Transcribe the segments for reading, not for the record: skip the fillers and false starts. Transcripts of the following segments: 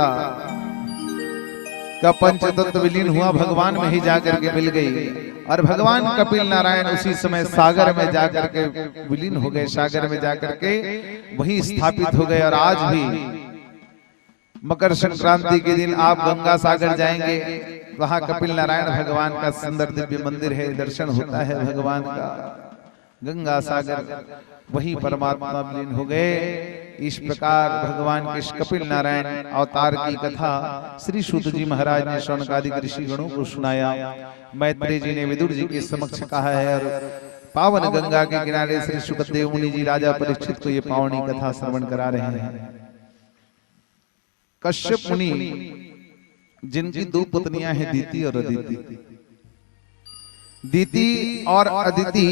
पिता का पंचतत्व विलीन हुआ, भगवान में ही जाकर के मिल गई। और भगवान कपिल नारायण उसी समय सागर में जाकर के विलीन हो गए, सागर में जाकर के वहीं स्थापित हो गए। और आज भी मकर संक्रांति के दिन आप गंगा सागर जाएंगे, वहां कपिल नारायण भगवान का सुंदर दिव्य मंदिर है, दर्शन होता है भगवान का। गंगा सागर वही परमात्मा विलीन हो गए। इस प्रकार भगवान के कपिल नारायण अवतार की कथा श्री सूत जी महाराज ने शौनकादिक ऋषि गणों को सुनाया। मैत्रेय जी ने विदुर जी के समक्ष कहा है। और पावन गंगा के किनारे श्री सुखदेव मुनि जी राजा परीक्षित को ये पावनी कथा श्रवण करा रहे हैं। कश्यप मुनि जिनकी दो पत्नियां हैं, दीति और अदिति। दीति और अदिति,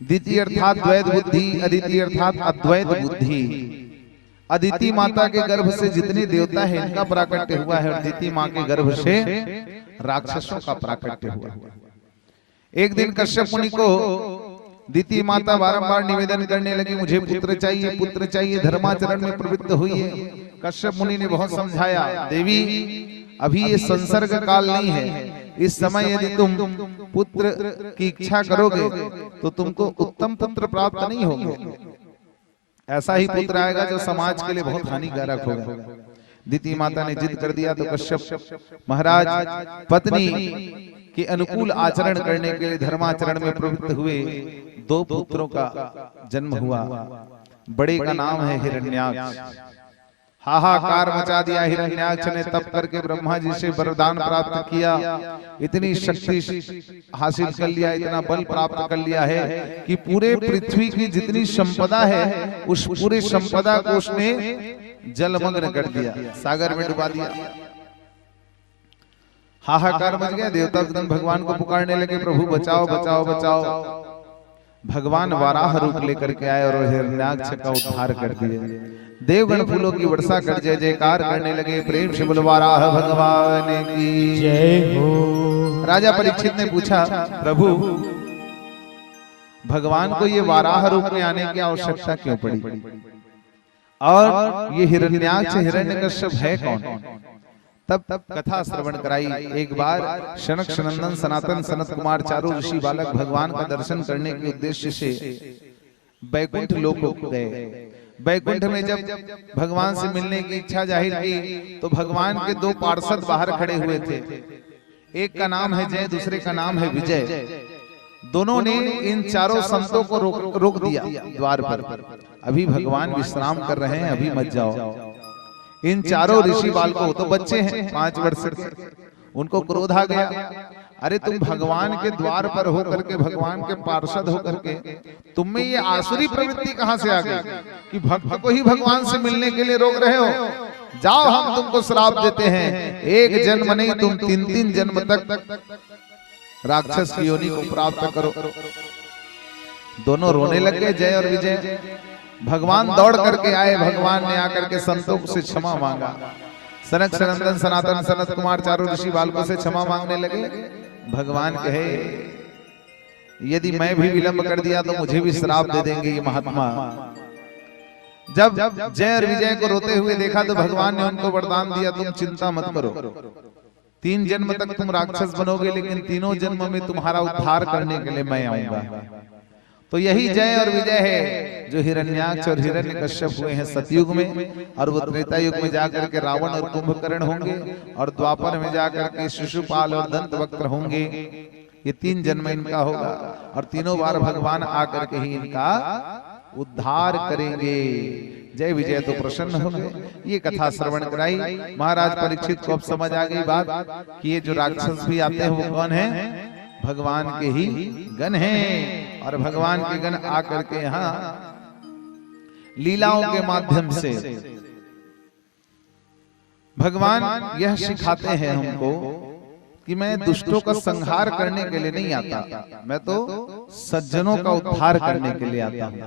दीति अर्थात द्वैत बुद्धि, अदिति अर्थात अद्वैत बुद्धि। अदिति माता के गर्भ से जितने देवता हैं इनका प्राकट्य हुआ है, और दीति माँ के गर्भ से राक्षसों का प्राकट्य हुआ। एक दिन कश्यप मुनि को दीति माता बारंबार निवेदन करने लगी, मुझे पुत्र चाहिए, पुत्र चाहिए, धर्माचरण में प्रवृत्त हुई है। कश्यप मुनि ने बहुत समझाया, देवी अभी ये संसर्ग काल नहीं है, इस समय यदि तुम पुत्र की इच्छा करोगे तो तुमको उत्तम पुत्र प्राप्त नहीं होगा, ऐसा ही पुत्र आएगा जो समाज के लिए बहुत हानिकारक होगा। दीति माता ने जिद कर दिया तो कश्यप महाराज पत्नी के अनुकूल आचरण करने के लिए धर्माचरण में प्रवृत्त हुए। दो पुत्रों का जन्म हुआ। बड़े का नाम है हिरण्याक्ष। हाहाकार मचा दिया हिरण्याक्ष ने, तप करके ब्रह्मा जी से वरदान प्राप्त किया। इतनी शक्ति हासिल कर लिया, इतना बल प्राप्त कर लिया है कि पूरे पृथ्वी की जितनी संपदा है उस पूरे संपदा को उसने जलमग्न कर दिया, सागर में डुबा दिया। हाहाकार मच गया। देवता एकदम भगवान को पुकारने लगे, प्रभु बचाओ बचाओ बचाओ। भगवान वाराह रूप लेकर के आए और हिरण्याक्ष का उद्धार कर दिए। देवगण फूलों की वर्षा कर जय जयकार करने लगे। प्रेम से बोलो वाराह भगवान की जय हो। राजा परीक्षित ने पूछा, प्रभु भगवान को ये वाराह रूप में आने की आवश्यकता क्यों पड़ी, और ये हिरण्याक्ष हिरण्यकश्यप है कौन? तब कथा श्रवण कराई। एक बार शनक सनंदन सनातन सनत कुमार चारों ऋषि बालक भगवान का दर्शन करने के उद्देश्य से बैकुंठ लोक गए। बैकुंठ में जब भगवान से मिलने की इच्छा जाहिर की तो भगवान के दो पार्षद बाहर खड़े हुए थे। एक का नाम है जय, दूसरे का नाम है विजय। दोनों ने इन चारों संतों को रोक दिया द्वार पर। अभी भगवान विश्राम कर रहे हैं, अभी मत जाओ। इन चारों ऋषि बालकों, तो बच्चे हैं 5 वर्ष के, उनको क्रोध आ गया। अरे तुम भगवान के द्वार पर होकर के, भगवान के पार्षद होकर के, तुम में ये आसुरी प्रवृत्ति कहां से आ गई कि भक्त को ही भगवान से मिलने के लिए रोक रहे हो? जाओ, हम तुमको श्राप देते हैं, एक जन्म नहीं तुम 3-3 जन्म तक राक्षस की योनि को प्राप्त करो। दोनों रोने लग गए, जय और विजय। भगवान दौड़ करके आए। भगवान ने आकर के संतों से क्षमा मांगा। सनक सनंदन सनातन सनत कुमार चारों ऋषि बालकों से क्षमा मांगने लगे। भगवान कहे, यदि मैं भी विलंब कर दिया तो मुझे भी श्राप दे देंगे ये महात्मा। जब जय और विजय को रोते हुए देखा तो भगवान ने उनको वरदान दिया, तुम चिंता मत करो, 3 जन्म तक तुम राक्षस बनोगे, लेकिन तीनों जन्म में तुम्हारा उद्धार करने के लिए मैं आऊंगा। तो यही जय और विजय है जो हिरण्याक्ष और हिरण्यकश्यप हुए हैं सतयुग में, और वो त्रेता युग में जाकर के रावण और कुंभकर्ण होंगे, और द्वापर में जाकर के शिशुपाल और दंतवक्त्र होंगे। ये 3 जन्म इनका होगा, और तीनों बार भगवान आकर के ही इनका उद्धार करेंगे। जय विजय तो प्रसन्न हो गए। ये कथा श्रवण कराई। महाराज परीक्षित को अब समझ आ गई बात कि ये जो राक्षस भी आते हैं वो कौन है? भगवान के ही गण हैं। और भगवान के गण आकर के यहाँ लीलाओं के माध्यम से भगवान यह सिखाते हैं हमको कि मैं दुष्टों का संहार करने के लिए नहीं आता, मैं तो सज्जनों का उद्धार करने के लिए आता हूं।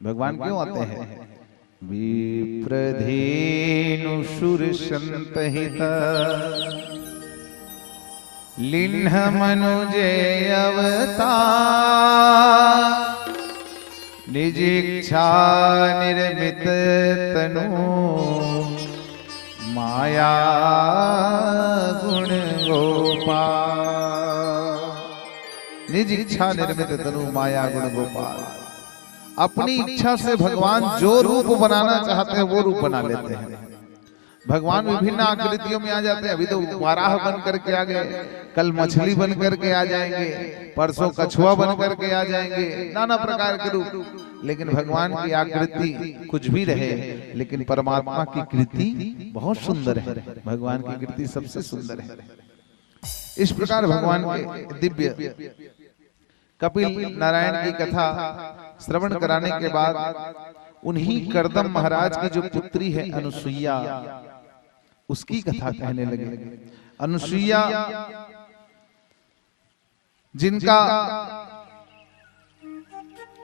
भगवान क्यों आते हैं? विप्रधेनु सुर संतहित लिन्ह मनुजे अवतार, निज इच्छा निर्मित तनु माया गुण गोपाल। निज इच्छा निर्मित तनु माया गुण गोपाल। अपनी इच्छा से भगवान जो रूप बनाना चाहते हैं वो रूप बना लेते हैं। भगवान विभिन्न आकृतियों में आ जाते हैं। अभी तो वाराह बन करके आ गए, कल मछली बन करके आ जाएंगे, परसों कछुआ बन करके आ जाएंगे, नाना प्रकार के रूप। लेकिन भगवान की आकृति कुछ भी रहे, लेकिन परमात्मा की कृति बहुत सुंदर है। भगवान की कृति सबसे सुंदर है। इस प्रकार भगवान के दिव्य कपिल नारायण की कथा श्रवण कराने के बाद उन्हीं करदम महाराज की जो पुत्री है अनुसुईया, उसकी कथा कहने लगे। अनुसुईया जिनका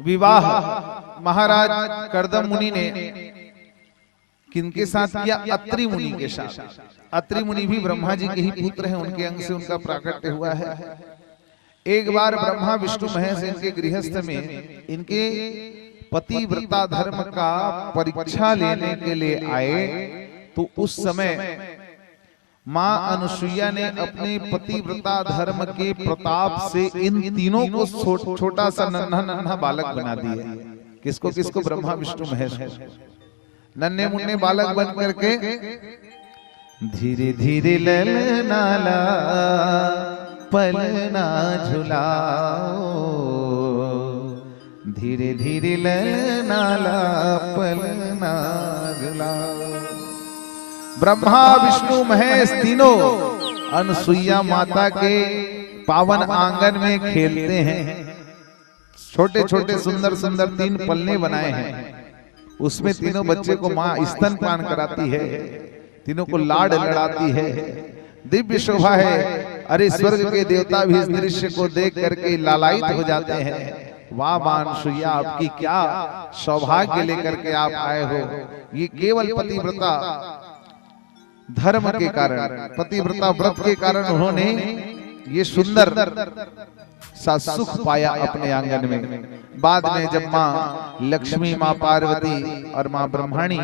विवाह महाराज करदम मुनि ने किनके साथ किया? अत्रि मुनि के साथ। अत्रि मुनि भी ब्रह्मा जी के ही पुत्र हैं, उनके अंग से उनका प्राकट्य हुआ है। एक बार ब्रह्मा विष्णु महेश इनके गृहस्थ में इनके पतिव्रता धर्म का परीक्षा लेने के लिए आए, तो उस समय मां अनुसुईया ने अपने पतिव्रता धर्म के प्रताप से इन तीनों को छोटा सा नन्हा नन्हा बालक बना दिया। किसको किसको? ब्रह्मा विष्णु महेश को। नन्हे मुन्ने बालक बन करके धीरे धीरे ललनाला पलना झुलाओ, धीरे धीरे ललनाला पलना झुलाओ। ब्रह्मा विष्णु महेश तीनों अनुसुईया माता के पावन आंगन में खेलते हैं। छोटे छोटे सुंदर सुंदर 3 पल्ले बनाए हैं, उसमें तीनों बच्चे को माँ स्तनपान कराती है, तीनों को लाड लड़ाती है। दिव्य शोभा है। अरे स्वर्ग के देवता भी इस दृश्य को देख करके लालायित हो जाते हैं। वाह मां अनुसुईया, आपकी क्या सौभाग्य लेकर के आप आए हो। ये केवल पतिव्रता धर्म के कारण, पतिव्रता व्रत के कारण उन्होंने ये सुंदर सा सुख पाया अपने आंगन में। बाद में जब माँ लक्ष्मी, माँ पार्वती और माँ ब्रह्माणी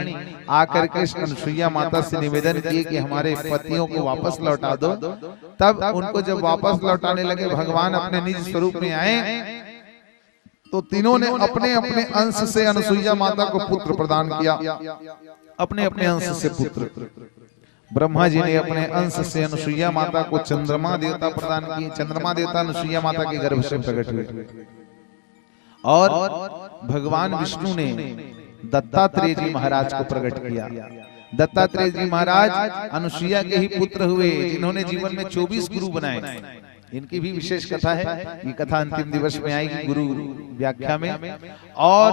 आकर के अनुसुईया माता से निवेदन किए कि हमारे पतियों को वापस लौटा दो, तब उनको जब वापस लौटाने लगे, भगवान अपने निज स्वरूप में आए, तो तीनों ने अपने अपने अंश से अनुसुईया माता को पुत्र प्रदान किया। अपने अपने अंश से पुत्र। ब्रह्मा जी ने अपने अंश से अनुसुईया माता को चंद्रमा देवता प्रदान किए। चंद्रमा देवता अनुसुईया माता के गर्भ से प्रकट हुए। और भगवान विष्णु ने दत्तात्रेय जी महाराज को प्रकट किया। दत्तात्रेय जी महाराज अनुसुईया के ही पुत्र हुए, जिन्होंने जीवन में 24 गुरु बनाए। इनकी भी विशेष कथा है। ये कथा अंतिम दिवस में आएगी गुरु व्याख्या में। और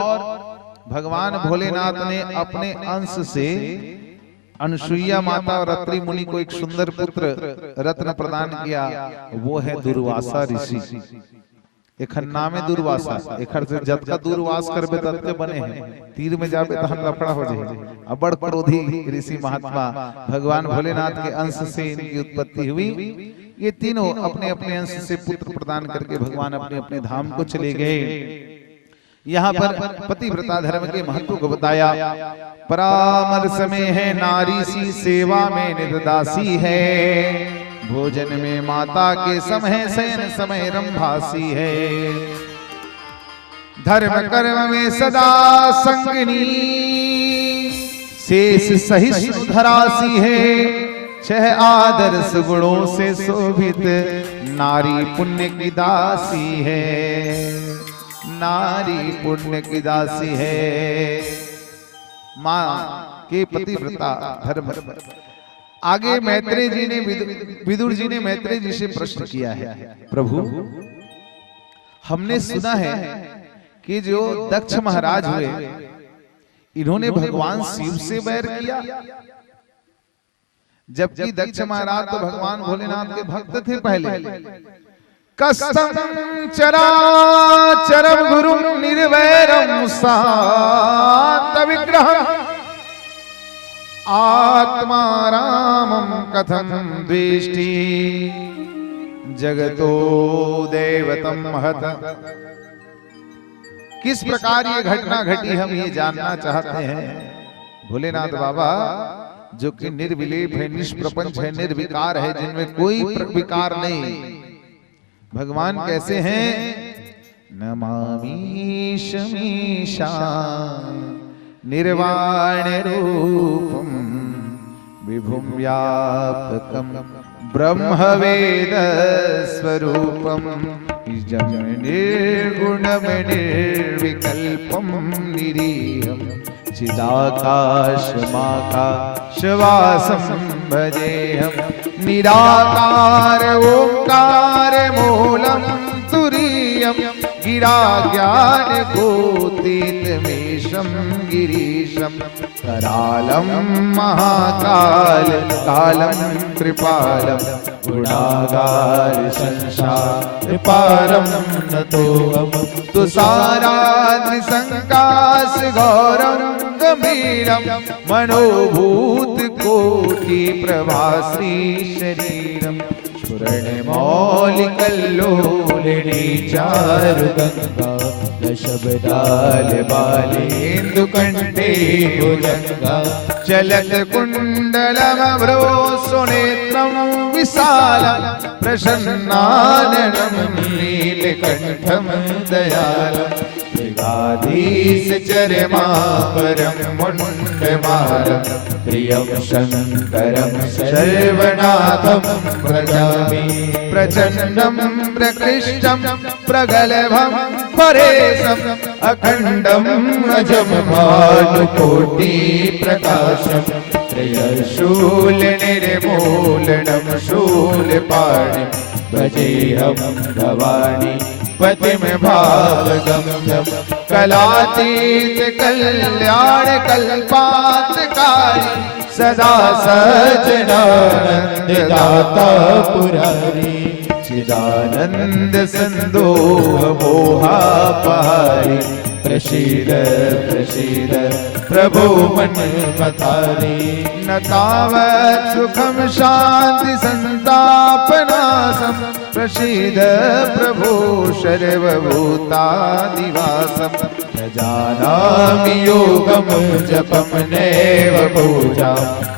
भगवान भोलेनाथ ने अपने अंश से अनुसुईया माता और अत्रि मुनि को एक सुंदर पुत्र रत्न प्रदान किया। वो है दुर्वासा ऋषि। एखन नामे दुर्वासा, एखर से जत का दुर्वास करबे तत्ते बने हैं, तीर में जाबे तो हम लफड़ा हो जाए। अबड़ क्रोधी ऋषि महात्मा भगवान भोलेनाथ के अंश से इनकी उत्पत्ति हुई। ये तीनों अपने अपने अंश से पुत्र प्रदान करके भगवान अपने अपने धाम को चले गए। यहाँ पर पतिव्रता धर्म के महत्व को बताया। परामर्श में है नारी सी, सेवा में निदासी है, भोजन में माता के समय, शयन समय रंभासी है, धर्म कर्म में सदा संगिनी, शेष सहिष्णु धरासी है, 6 आदर्श गुणों से शोभित नारी पुण्य की दासी है, नारी पुण्य की दासी है। मां के पतिव्रता धर्म। आगे मैत्रेय जी ने, विदुर जी ने मैत्रेय जी से प्रश्न किया है, प्रभु हमने सुना है कि जो दक्ष महाराज हुए, इन्होंने भगवान शिव से बैर किया, जबकि दक्ष महाराज तो भगवान भोलेनाथ के भक्त थे पहले। कस्तम चराचरम गुरुम निर्वैरम शांत विग्रहम, आत्मा रामम कथम द्वेष्टि, जगतो दैवतम महत। किस प्रकार ये घटना घटी, हम ये जानना चाहते हैं। भोलेनाथ बाबा, जो कि निर्विलेप है, निष्प्रपंच है, निर्विकार है, जिनमें कोई विकार नहीं। भगवान कैसे हैं? नमामि शमीशा निर्वाण रूपम विभुम व्यापकम ब्रह्मवेद स्वरूपम निर्गुणम निर्विकल्पम निरीहम चिदाकाशमाकाशवासं भजेऽहं निराकार ओंकार मूलम तुरीयम गिराज्ञानकोटितमेशं गिरीशं करालं महाकाल कालं कृपालं गुणागार संसार पारं नतोऽहं तुषाराद्रिसंकाश गौरं गंभीरं मनोभूत कोटि प्रभाश्री शरीरं स्फुरणमौलिकल्लोलिनी चारुगंगा दशबदाल बालेन्दु कंठे भुजंगा चलत कुंडलमभ्रो सुनेत्रं विशालं प्रसन्नाननं नीलकंठं दयालं मृगाधीश चरमापरं मुण्डमालं प्रियं शङ्करं सर्वनाथं भजामि प्रचण्डं प्रकृष्टं प्रगल्भं परेशम् अखण्डं अजं भानुकोटिप्रकाशं त्रयशूलनिर्मूलनं शूलपाणिं भजेऽहं भवानी पतिं भावगम्यं कलातीत कल्याण कल्पान्तकारी सदा सज्जनानंद दाता पुरारी चिदानंद संदोह मोहापहारी प्रसीद प्रसीद प्रभो मन मतारी न तावत् सुखम शांति संतापनाशम प्रसीद प्रभो सर्वभूतादिवासम न जानामि योगम जपम नैव पूजा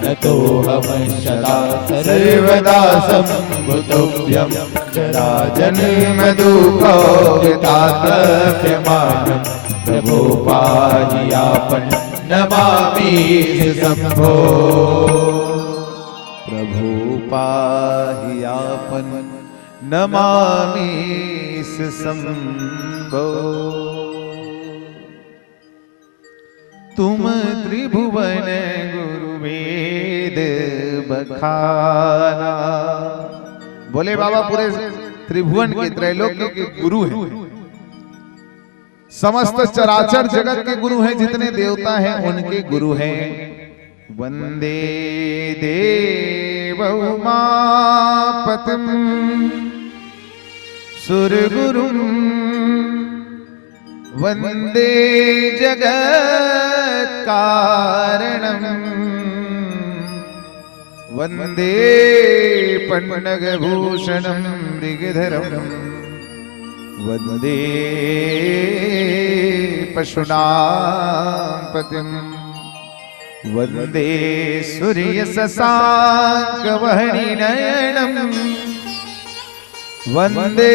नतोऽहं सदा सर्वदा सम्बुद्धव्यं जरा जन्म दुःखोऽतातप्यमानं प्रभो पाहियापन नमामि शंभो प्रभु पाहियापन नमामि शंभो। तुम त्रिभुवन गुरु वेद बखाना। बोले बाबा पूरे त्रिभुवन के त्रैलोक्य के गुरु हैं, समस्त चराचर जगत के गुरु हैं, जितने देवता हैं उनके गुरु हैं। वंदे देव उमापतिं सुरगुरुं वंदे जगत कारणं वंदे पन्नगभूषणं मृगधरं वंदे पशूनां पतिं वंदे सूर्यशशाङ्कवह्निनयनं वंदे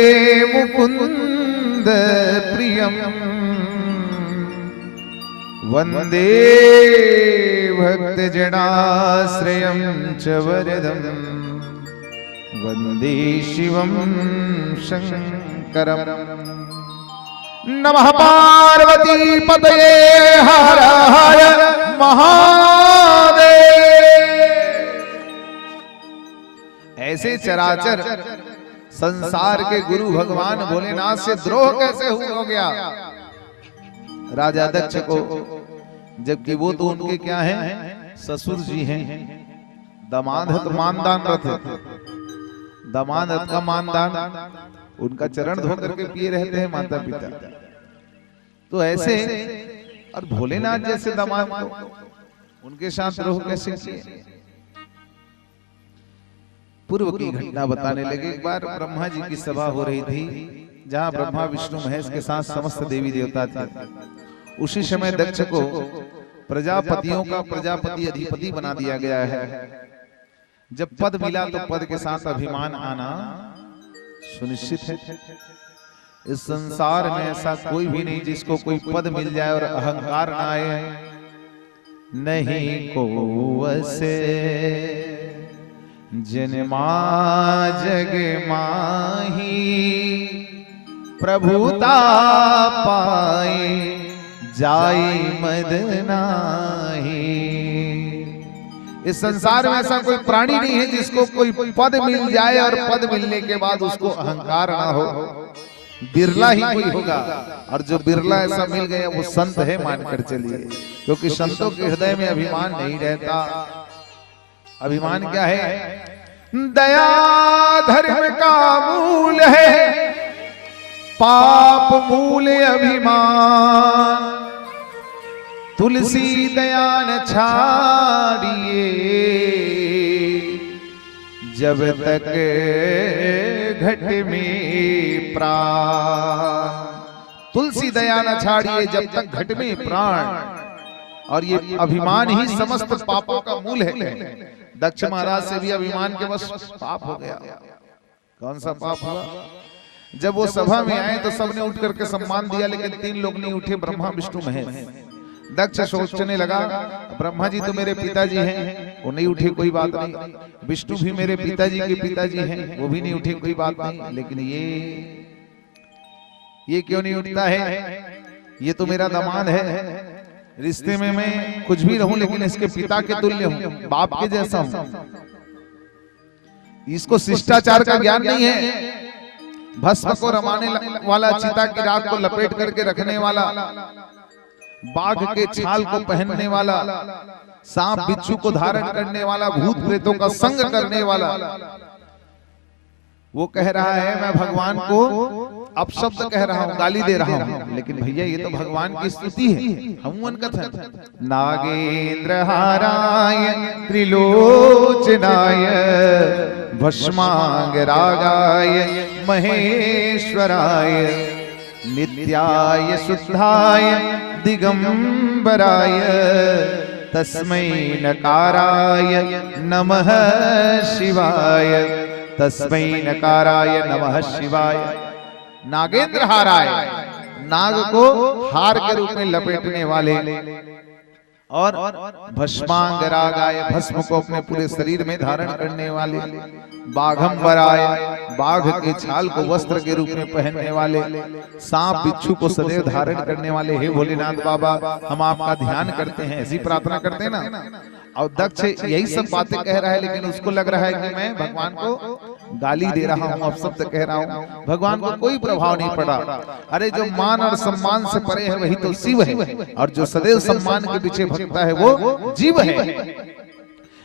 मुकुन्द प्रियं वंदे भक्तजनाश्रयं च वरदं वंदे शिवं शंकरं। नमः पार्वती पतये हर हर महादेव। ऐसे चराचर संसार के गुरु भगवान भोलेनाथ से द्रोह कैसे हो गया राजा दक्ष को, जबकि वो तो उनके क्या हैं, ससुर जी हैं। दामाद है तो मानदान रथ, दामाद का मानदान उनका चरण धो करके पिए रहते हैं माता पिता। तो ऐसे और भोलेनाथ जैसे दामाद को उनके साथ द्रोह कैसे किए। पूर्व की घटना बताने लगे। एक बार ब्रह्मा जी की सभा हो रही थी, जहां ब्रह्मा विष्णु महेश के साथ समस्त देवी देवता थे। उसी समय दक्ष को प्रजापतियों का प्रजापति अधिपति बना दिया गया है। जब पद मिला तो पद के साथ अभिमान आना सुनिश्चित है। इस संसार में ऐसा कोई भी नहीं जिसको कोई पद मिल जाए और अहंकार ना आए। नहीं को वसे जन्मा जग माही प्रभुता पाए जाई मद नाही। इस संसार में ऐसा कोई प्राणी नहीं है जिसको कोई पद मिल जाए और पद मिलने के बाद उसको अहंकार ना हो। बिरला ही कोई होगा, और जो बिरला ऐसा मिल गया वो संत है मानकर चलिए, क्योंकि संतों के हृदय में अभिमान नहीं रहता। अभिमान क्या है? दया धर्म का मूल है, पाप मूल अभिमान। तुलसी दया न छाड़िए जब तक घट में प्राण। तुलसी दया न छाड़िए जब तक घट में प्राण। और ये अभिमान ही समस्त पापों का मूल है। दक्ष महाराज से भी अभिमान के बस पाप हो गया। कौन सा पाप हुआ? जब वो सभा में आए तो सबने उठ करके सम्मान दिया, लेकिन 3 लोग नहीं उठे, ब्रह्मा विष्णु महेश। दक्ष सोचने लगा ब्रह्मा जी तो मेरे पिताजी हैं, वो नहीं उठे, कोई बात नहीं। विष्णु भी मेरे पिताजी के पिताजी हैं, वो भी नहीं उठे, कोई बात नहीं। लेकिन ये क्यों नहीं उठता है? ये तो मेरा दामाद है, रिश्ते में मैं कुछ भी रहूं लेकिन इसके पिता के तुल्य हूं, बाप के जैसा हूं। इसको शिष्टाचार का ज्ञान नहीं है। भस्म को रमाने वाला, चिता की राख को लपेट करके रखने वाला, बाघ के छाल को पहनने वाला, सांप बिच्छू को धारण करने वाला, भूत प्रेतों का संग करने वाला, वो कह रहा है मैं भगवान को अपशब्द कह रहा हूं, गाली दे रहा हूं। लेकिन भैया ये तो भगवान की स्तुति है, हनुमान कथन। नागेंद्र हाराय त्रिलोचनाय भस्मांग रागाय महेश्वराय नित्याय शुद्धाय दिगंबराय तस्मै नकाराय नमः शिवाय। तस्मै नकाराय नमः शिवाय। नागेंद्र हाराय, नाग को हार के रूप में लपेटने वाले, और भस्मांग रागाय, भस्म को अपने पूरे शरीर में धारण करने वाले, बाघंबराय, बाघ के छाल को वस्त्र के रूप में पहनने वाले, सांप बिच्छू को सदैव धारण करने वाले। हे भोलेनाथ बाबा, हम आपका ध्यान करते हैं, ऐसी प्रार्थना करते हैं ना। और दक्ष यही सब बातें कह रहा है, लेकिन उसको लग रहा है कि मैं भगवान को गाली दे रहा हूं, अपशब्द कह रहा हूं। भगवान को कोई प्रभाव नहीं पड़ा। अरे जो मान और सम्मान से परे है वही तो शिव है, और जो सदैव सम्मान के पीछे भगता है वो जीव है।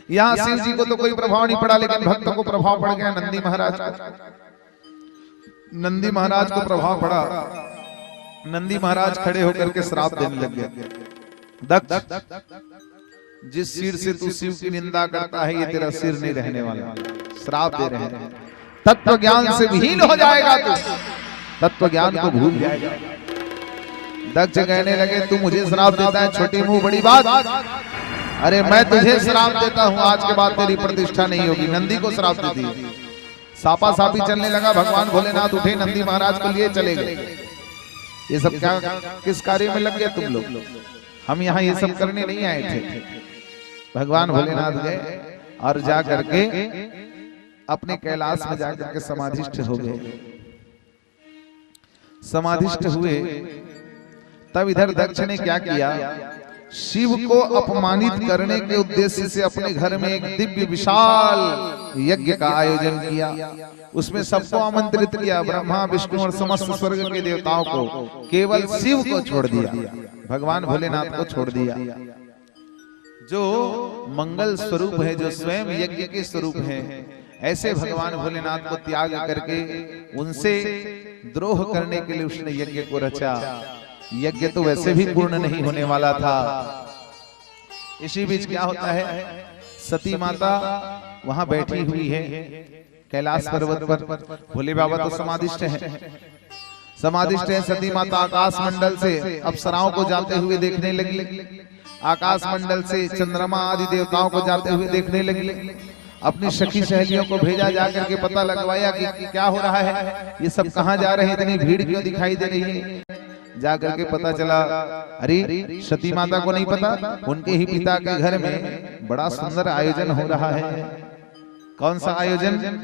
यहाँ शिव जी को तो कोई प्रभाव नहीं पड़ा, लेकिन भक्तों को प्रभाव पड़ गया। नंदी महाराज को, नंदी महाराज को प्रभाव पड़ा। नंदी महाराज खड़े होकर के श्राप देने लग गए। दक्ष, जिस सिर से तू शिव की निंदा करता है ये तेरा सिर नहीं रहने वाला। श्राप दे रहे हैं, तत्व ज्ञान से विहीन हो जाएगा तू, तत्व ज्ञान को भूल जाएगा। दक्ष कहने लगे तू मुझे श्राप देता है, छोटी मुंह बड़ी बात। अरे मैं तुझे श्राप देता हूं, आज के बाद तेरी प्रतिष्ठा नहीं होगी। नंदी को श्राप दे दी। सापा सापी चलने लगा। भगवान भोलेनाथ उठे, नंदी महाराज को लिए चले गए। ये सब क्या, किस कार्य में लग गए तुम लोग? हम यहाँ ये सब करने नहीं आए थे। भगवान भोलेनाथ गए और जा करके अपने कैलाश में जाकर के समाधिष्ठ हो गए। समाधिष्ठ हुए तब इधर दक्ष ने क्या किया? शिव को अपमानित करने के उद्देश्य से अपने घर में एक दिव्य विशाल यज्ञ का आयोजन किया। उसमें सबको आमंत्रित किया, ब्रह्मा विष्णु और समस्त स्वर्ग के देवताओं को। केवल शिव को छोड़ दिया, भगवान भोलेनाथ को छोड़ दिया, जो मंगल स्वरूप है, जो स्वयं यज्ञ के स्वरूप है। ऐसे भगवान भोलेनाथ को त्याग करके उनसे द्रोह करने के लिए उसने यज्ञ को रचा। यज्ञ तो वैसे भी पूर्ण नहीं होने वाला था। इसी बीच क्या होता है, सती माता वहां बैठी हुई है कैलाश पर्वत पर। भोले बाबा तो समाधिष्ठ है, समाधिष्ठ है। सती माता आकाश मंडल से अप्सराओं को जाते हुए देखने लगी। आकाश मंडल से चंद्रमा आदि देवताओं को जाते हुए देखने लगी। अपनी सखी सहेलियों को भेजा, जाकर के पता लगवाया कि क्या हो रहा है, ये सब कहाँ जा रहे हैं, इतनी भीड़ क्यों दिखाई दे रही है। जाकर के पता चला, अरे सती माता को नहीं पता, उनके ही पिता के घर में बड़ा सुंदर आयोजन हो रहा है। कौन सा आयोजन?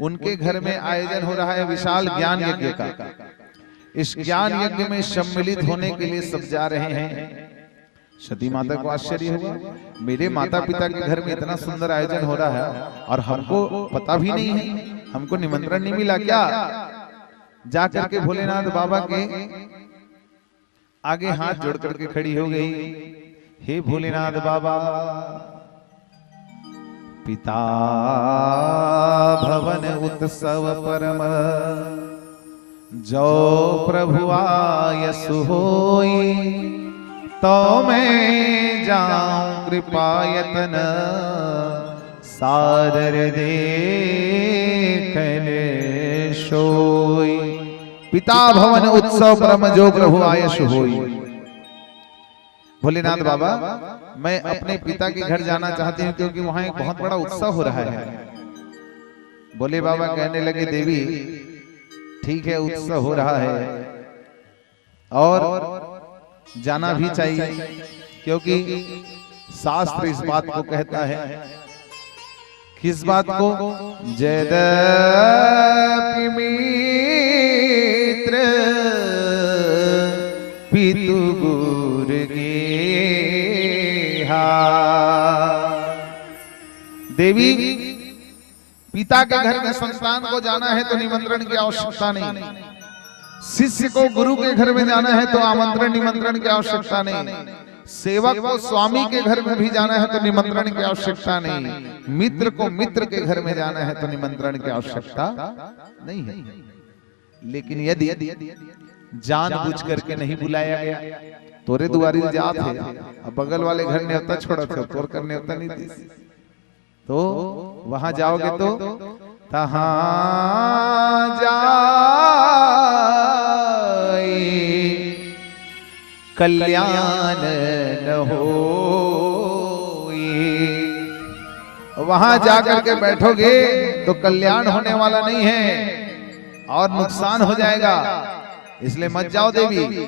उनके घर में आयोजन हो रहा है विशाल ज्ञान यज्ञ का। इस ज्ञान यज्ञ में सम्मिलित होने के लिए सब जा रहे हैं। सती माता को आश्चर्य हुआ, मेरे माता पिता के घर में इतना सुंदर आयोजन हो रहा है और हमको पता भी नहीं है, हमको निमंत्रण नहीं मिला क्या? जाकर के भोलेनाथ बाबा के आगे हाथ जोड़ करके खड़ी हो गई, हे भोलेनाथ बाबा, पिता भवन उत्सव परम जो प्रभु आयसु होई, तो मैं जाऊं कृपायतन सादर देखने सोई। पिता भवन उत्सव परम जो प्रभु आयस होई। भोलेनाथ बाबा, मैं अपने पिता के घर जाना चाहती हूँ क्योंकि वहां एक बहुत बड़ा उत्सव हो रहा है। भोले बाबा कहने लगे, देवी ठीक है, उत्सव हो रहा है और जाना भी चाहिए, क्योंकि शास्त्र इस बात को कहता है। किस बात को? यद्यपि मित्र पितु गुर गेहा। देवी, पिता के घर में संतान को जाना है तो निमंत्रण की आवश्यकता नहीं, शिष्य को गुरु के घर में जाना है तो आमंत्रण निमंत्रण की आवश्यकता नहीं, सेवक को स्वामी के घर में भी जाना है तो निमंत्रण की आवश्यकता नहीं, मित्र को मित्र के घर में जाना है तो निमंत्रण की आवश्यकता नहीं है। लेकिन यदि जानबूझ करके नहीं बुलाया गया, तोरे दुआरी जात है, अब बगल वाले घर न्योता छोड़ा था, तोर कर न्योता नहीं दी, तो वहां जाओगे तो तहां जाए कल्याण न हो। वहां जाकर के बैठोगे तो कल्याण होने वाला नहीं है और नुकसान हो जाएगा, इसलिए मत जाओ देवी।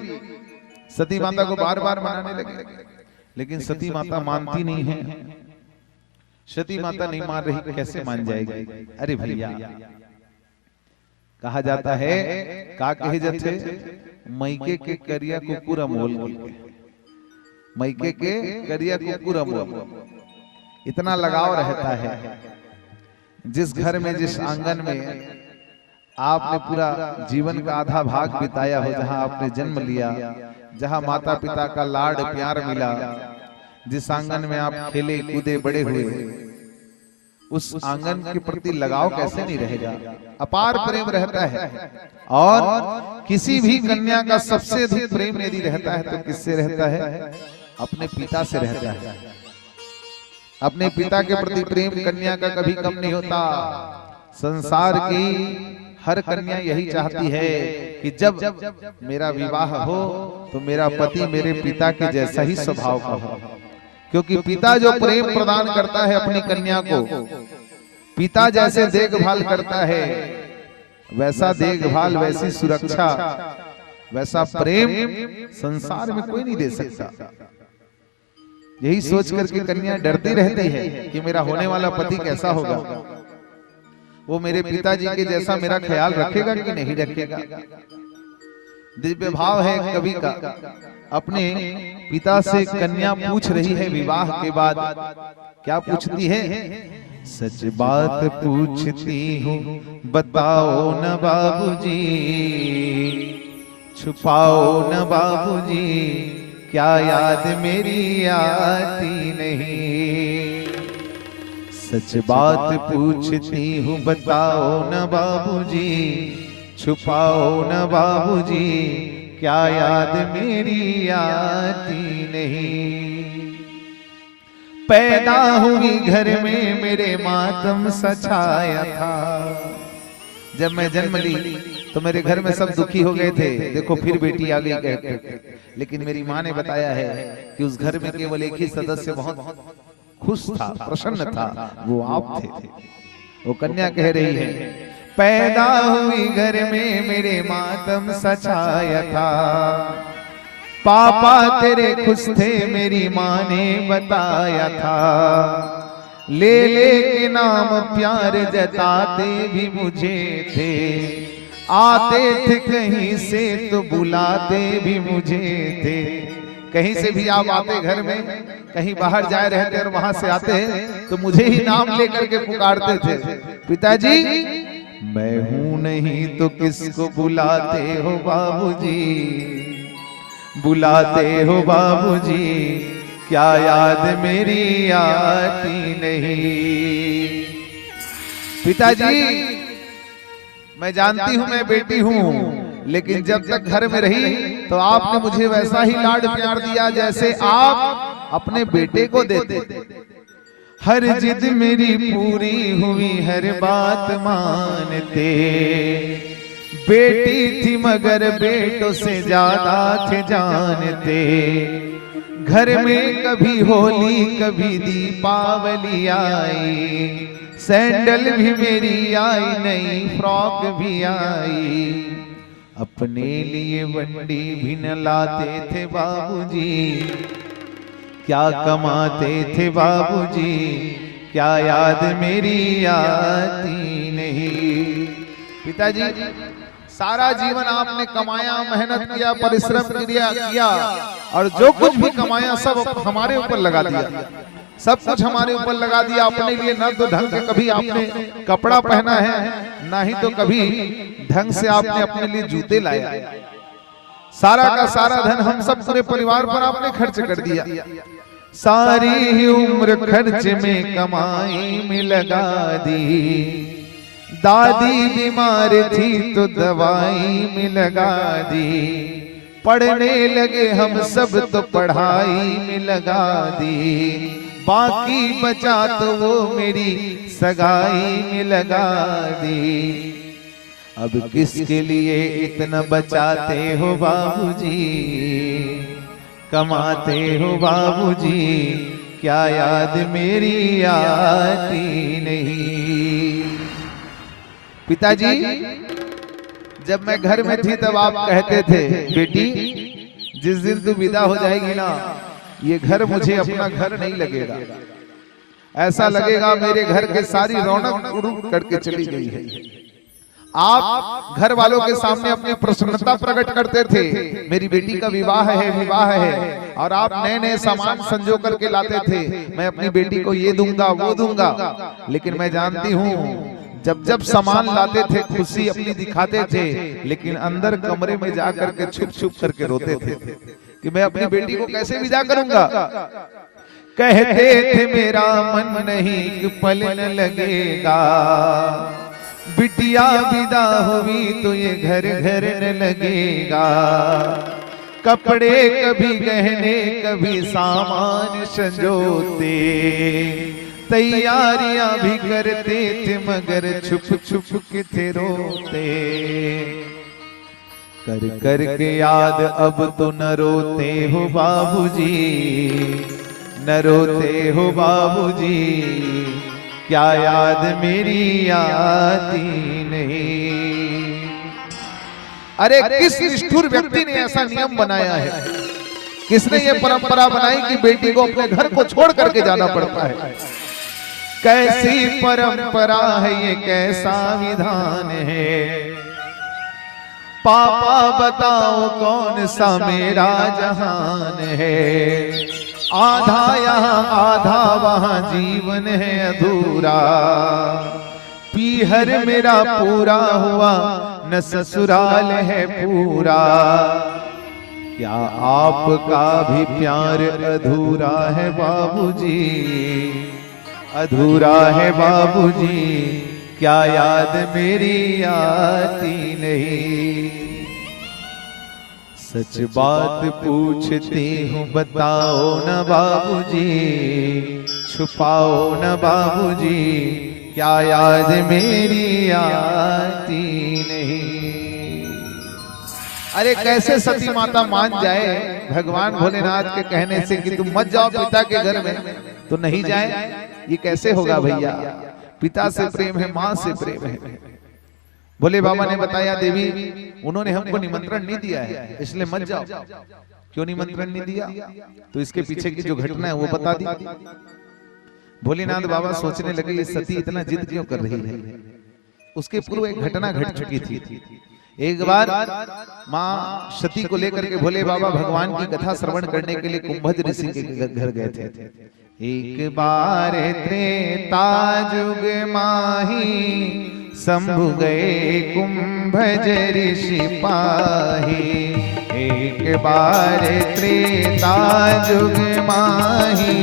सती माता को बार बार मनाने लगे, लेकिन सती माता मानती नहीं है। सती माता नहीं मान रही, कैसे मान जाएगी? अरे भैया, कहा जाता है का कहे जथे मैके के करिया कुकुर अमोल, मैके के करिया कुकुर अमोल। इतना लगाव रहता है। जिस घर में, जिस आंगन में आपने पूरा जीवन का आधा भाग बिताया हो, जहां आपने जन्म लिया, जहां माता पिता का लाड प्यार मिला, जिस आंगन में आप खेले कूदे बड़े हुए, उस आंगन के प्रति लगाव कैसे नहीं रहेगा? अपार प्रेम रहता है। और किसी भी कन्या का सबसे अधिक प्रेम यदि रहता है तो किससे रहता है? अपने पिता से रहता है। अपने पिता के प्रति प्रेम कन्या का कभी कम नहीं होता। संसार की हर कन्या यही चाहती है कि जब मेरा विवाह हो तो मेरा पति मेरे पिता के जैसा ही स्वभाव का हो, क्योंकि पिता जो प्रेम प्रदान करता है अपनी कन्या को, पिता जैसे देखभाल करता है, वैसा देखभाल, वैसी सुरक्षा, वैसा प्रेम संसार में कोई नहीं दे सकता। यही सोच करके कन्या डरती रहती है कि मेरा होने वाला पति कैसा होगा, वो मेरे पिताजी के जैसा मेरा ख्याल रखेगा कि नहीं रखेगा। दिव्य भाव है कवि का। अपने पिता से कन्या पूछ रही है विवाह के बाद, क्या पूछती है? सच बात पूछती हूँ बताओ न बाबूजी, छुपाओ न बाबूजी, क्या याद मेरी आती नहीं। सच बात पूछती हूँ बताओ न बाबूजी, छुपाओ न बाबूजी, क्या याद मेरी आती नहीं। पैदा हुई घर में मेरे मातम सा छाया था। जब मैं जन्म ली तो मेरे घर में सब दुखी हो गए थे, देखो फिर बेटी आ गई कहते। लेकिन मेरी माँ ने बताया है कि उस घर में केवल एक ही सदस्य बहुत खुश था, प्रसन्न था, वो आप थे। वो कन्या कह रही है, पैदा हुई घर में मेरे मातम सछाया था, पापा तेरे खुश थे मेरी माँ ने बताया था, ले ले के नाम प्यार जताते भी मुझे थे, आते थे कहीं से तो बुलाते भी मुझे थे। कहीं से भी आप आते घर में, कहीं बाहर जाए रहते और वहां से आते तो मुझे ही नाम लेकर के पुकारते थे, पिताजी मैं हूं नहीं तो किसको बुलाते हो बाबूजी, बुलाते हो बाबूजी, क्या याद मेरी आती नहीं। पिताजी मैं जानती हूं मैं बेटी हूं, लेकिन जब तक घर में रही तो आपने मुझे वैसा ही लाड प्यार दिया जैसे आप अपने बेटे को देते। हर जिद मेरी पूरी हुई, हर बात मानते, बेटी थी मगर बेटों से ज्यादा थे जानते, घर में कभी होली कभी दीपावली आई, सैंडल भी मेरी आई, नई फ्रॉक भी आई, अपने लिए वंडी भी न लाते थे बाबूजी, क्या कमाते थे बाबूजी, क्या याद मेरी आती नहीं। पिताजी सारा जीवन आपने कमाया, मेहनत किया, परिश्रम किया और जो कुछ भी कमाया सब हमारे ऊपर लगा दिया, सब कुछ हमारे ऊपर लगा दिया। अपने लिए न तो ढंग से कभी आपने कपड़ा पहना है, ना ही तो कभी ढंग से आपने अपने लिए जूते लाए। सारा का सारा धन हम सब पूरे परिवार पर आपने खर्च कर दिया। सारी ही उम्र खर्च में कमाई में लगा दी, दादी बीमार थी तो दवाई में लगा दी, पढ़ने लगे हम सब तो पढ़ाई में लगा दी, बाकी बचा तो वो मेरी सगाई में लगा दी। अब किसके लिए इतना बचाते हो बाबूजी, कमाते हो बाबूजी, क्या याद मेरी आती नहीं। पिताजी जब मैं घर में थी तब आप कहते थे, बेटी जिस दिन तू विदा हो जाएगी ना, ये घर मुझे अपना घर नहीं लगेगा, ऐसा लगेगा मेरे घर के सारी रौनक उड़ करके चली गई है। आप घर वालों के सामने अपनी प्रसन्नता प्रकट करते थे, मेरी बेटी का विवाह है, और आप नए नए सामान संजो करके लाते थे, मैं अपनी बेटी को ये दूंगा वो दूंगा। लेकिन मैं जानती हूँ जब जब सामान लाते थे खुशी अपनी दिखाते थे, लेकिन अंदर कमरे में जाकर के छुप छुप करके रोते थे कि मैं अपनी बेटी को कैसे विदा करूंगा। कहते थे मेरा मन नहीं पल न लगेगा, बिटिया विदा हुई तो ये घर घर न लगेगा, कपड़े कभी गहने कभी सामान संजोते, तैयारियां भी करते थे मगर छुप छुप के थे रोते, कर कर के याद अब तो न रोते हो बाबूजी, न रोते हो बाबूजी, क्या याद मेरी आती नहीं। अरे किस निष्ठुर व्यक्ति ने ऐसा नियम बनाया है, किसने ये परंपरा बनाई कि बेटी को अपने घर को छोड़ करके जाना पड़ता है। कैसी परंपरा है ये, कैसा विधान है, पापा बताओ कौन सा मेरा जहान है, आधा यहाँ आधा वहाँ जीवन है अधूरा, पीहर मेरा पूरा हुआ न ससुराल है पूरा, क्या आपका भी प्यार अधूरा है बाबूजी, अधूरा है बाबूजी, क्या याद मेरी आती नहीं। सच बात पूछती हूँ बताओ न बाबूजी, छुपाओ न बाबूजी, क्या याद मेरी आती नहीं। अरे कैसे सती माता मान जाए भगवान भोलेनाथ के कहने से कि तुम मत जाओ पिता के घर में, तो नहीं जाए? ये कैसे होगा भैया? पिता से प्रेम है, माँ से प्रेम है। भोले बाबा ने बताया देवी उन्होंने हमको निमंत्रण नहीं दिया है इसलिए मत जाओ। क्यों निमंत्रण नहीं दिया? तो इसके पीछे की जो घटना है वो बता दी। भोलेनाथ बाबा सोचने लगे ये सती इतना जिद क्यों कर रही है। उसके पूर्व एक घटना घट चुकी थी। एक बार माँ सती को लेकर के भोले बाबा भगवान की कथा श्रवण करने के लिए कुंभज ऋषि के घर गए थे। एक बार त्रेता जुग माही शंभु गए कुंभज ऋषि पाही। एक बार त्रेता जुग माही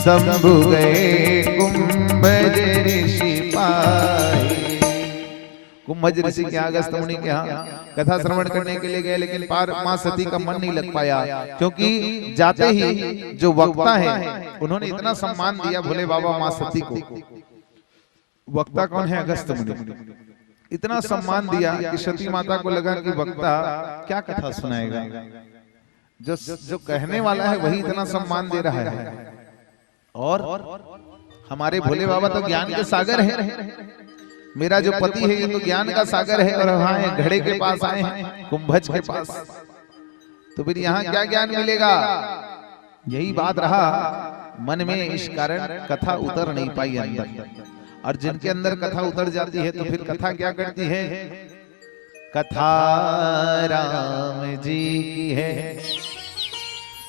शंभु गए कुंभज ऋषि पाही। कुंभज ऋषि के अगस्त्य मुनि के यहाँ कथा श्रवण करने के लिए गए, लेकिन पार मां सती का मन नहीं लग पाया, क्योंकि जाते ही जो वक्ता है उन्होंने इतना सम्मान दिया भोले बाबा मां सती को। वक्ता कौन है? अगस्त्य मुनि। इतना सम्मान दिया कि सती माता को लगा कि वक्ता क्या कथा सुनाएगा, जो कहने वाला है वही इतना सम्मान दे रहा है। और हमारे भोले बाबा तो ज्ञान के सागर है। मेरा जो पति है ये तो ज्ञान का सागर है, और वहां घड़े के पास आए हैं, कुंभज के पास, तो फिर यहाँ क्या ज्ञान मिलेगा? यही बात रहा मन में, इस कारण कथा उतर नहीं पाई अंदर। और जिनके अंदर कथा उतर जाती है तो फिर कथा क्या करती है? कथा राम जी की है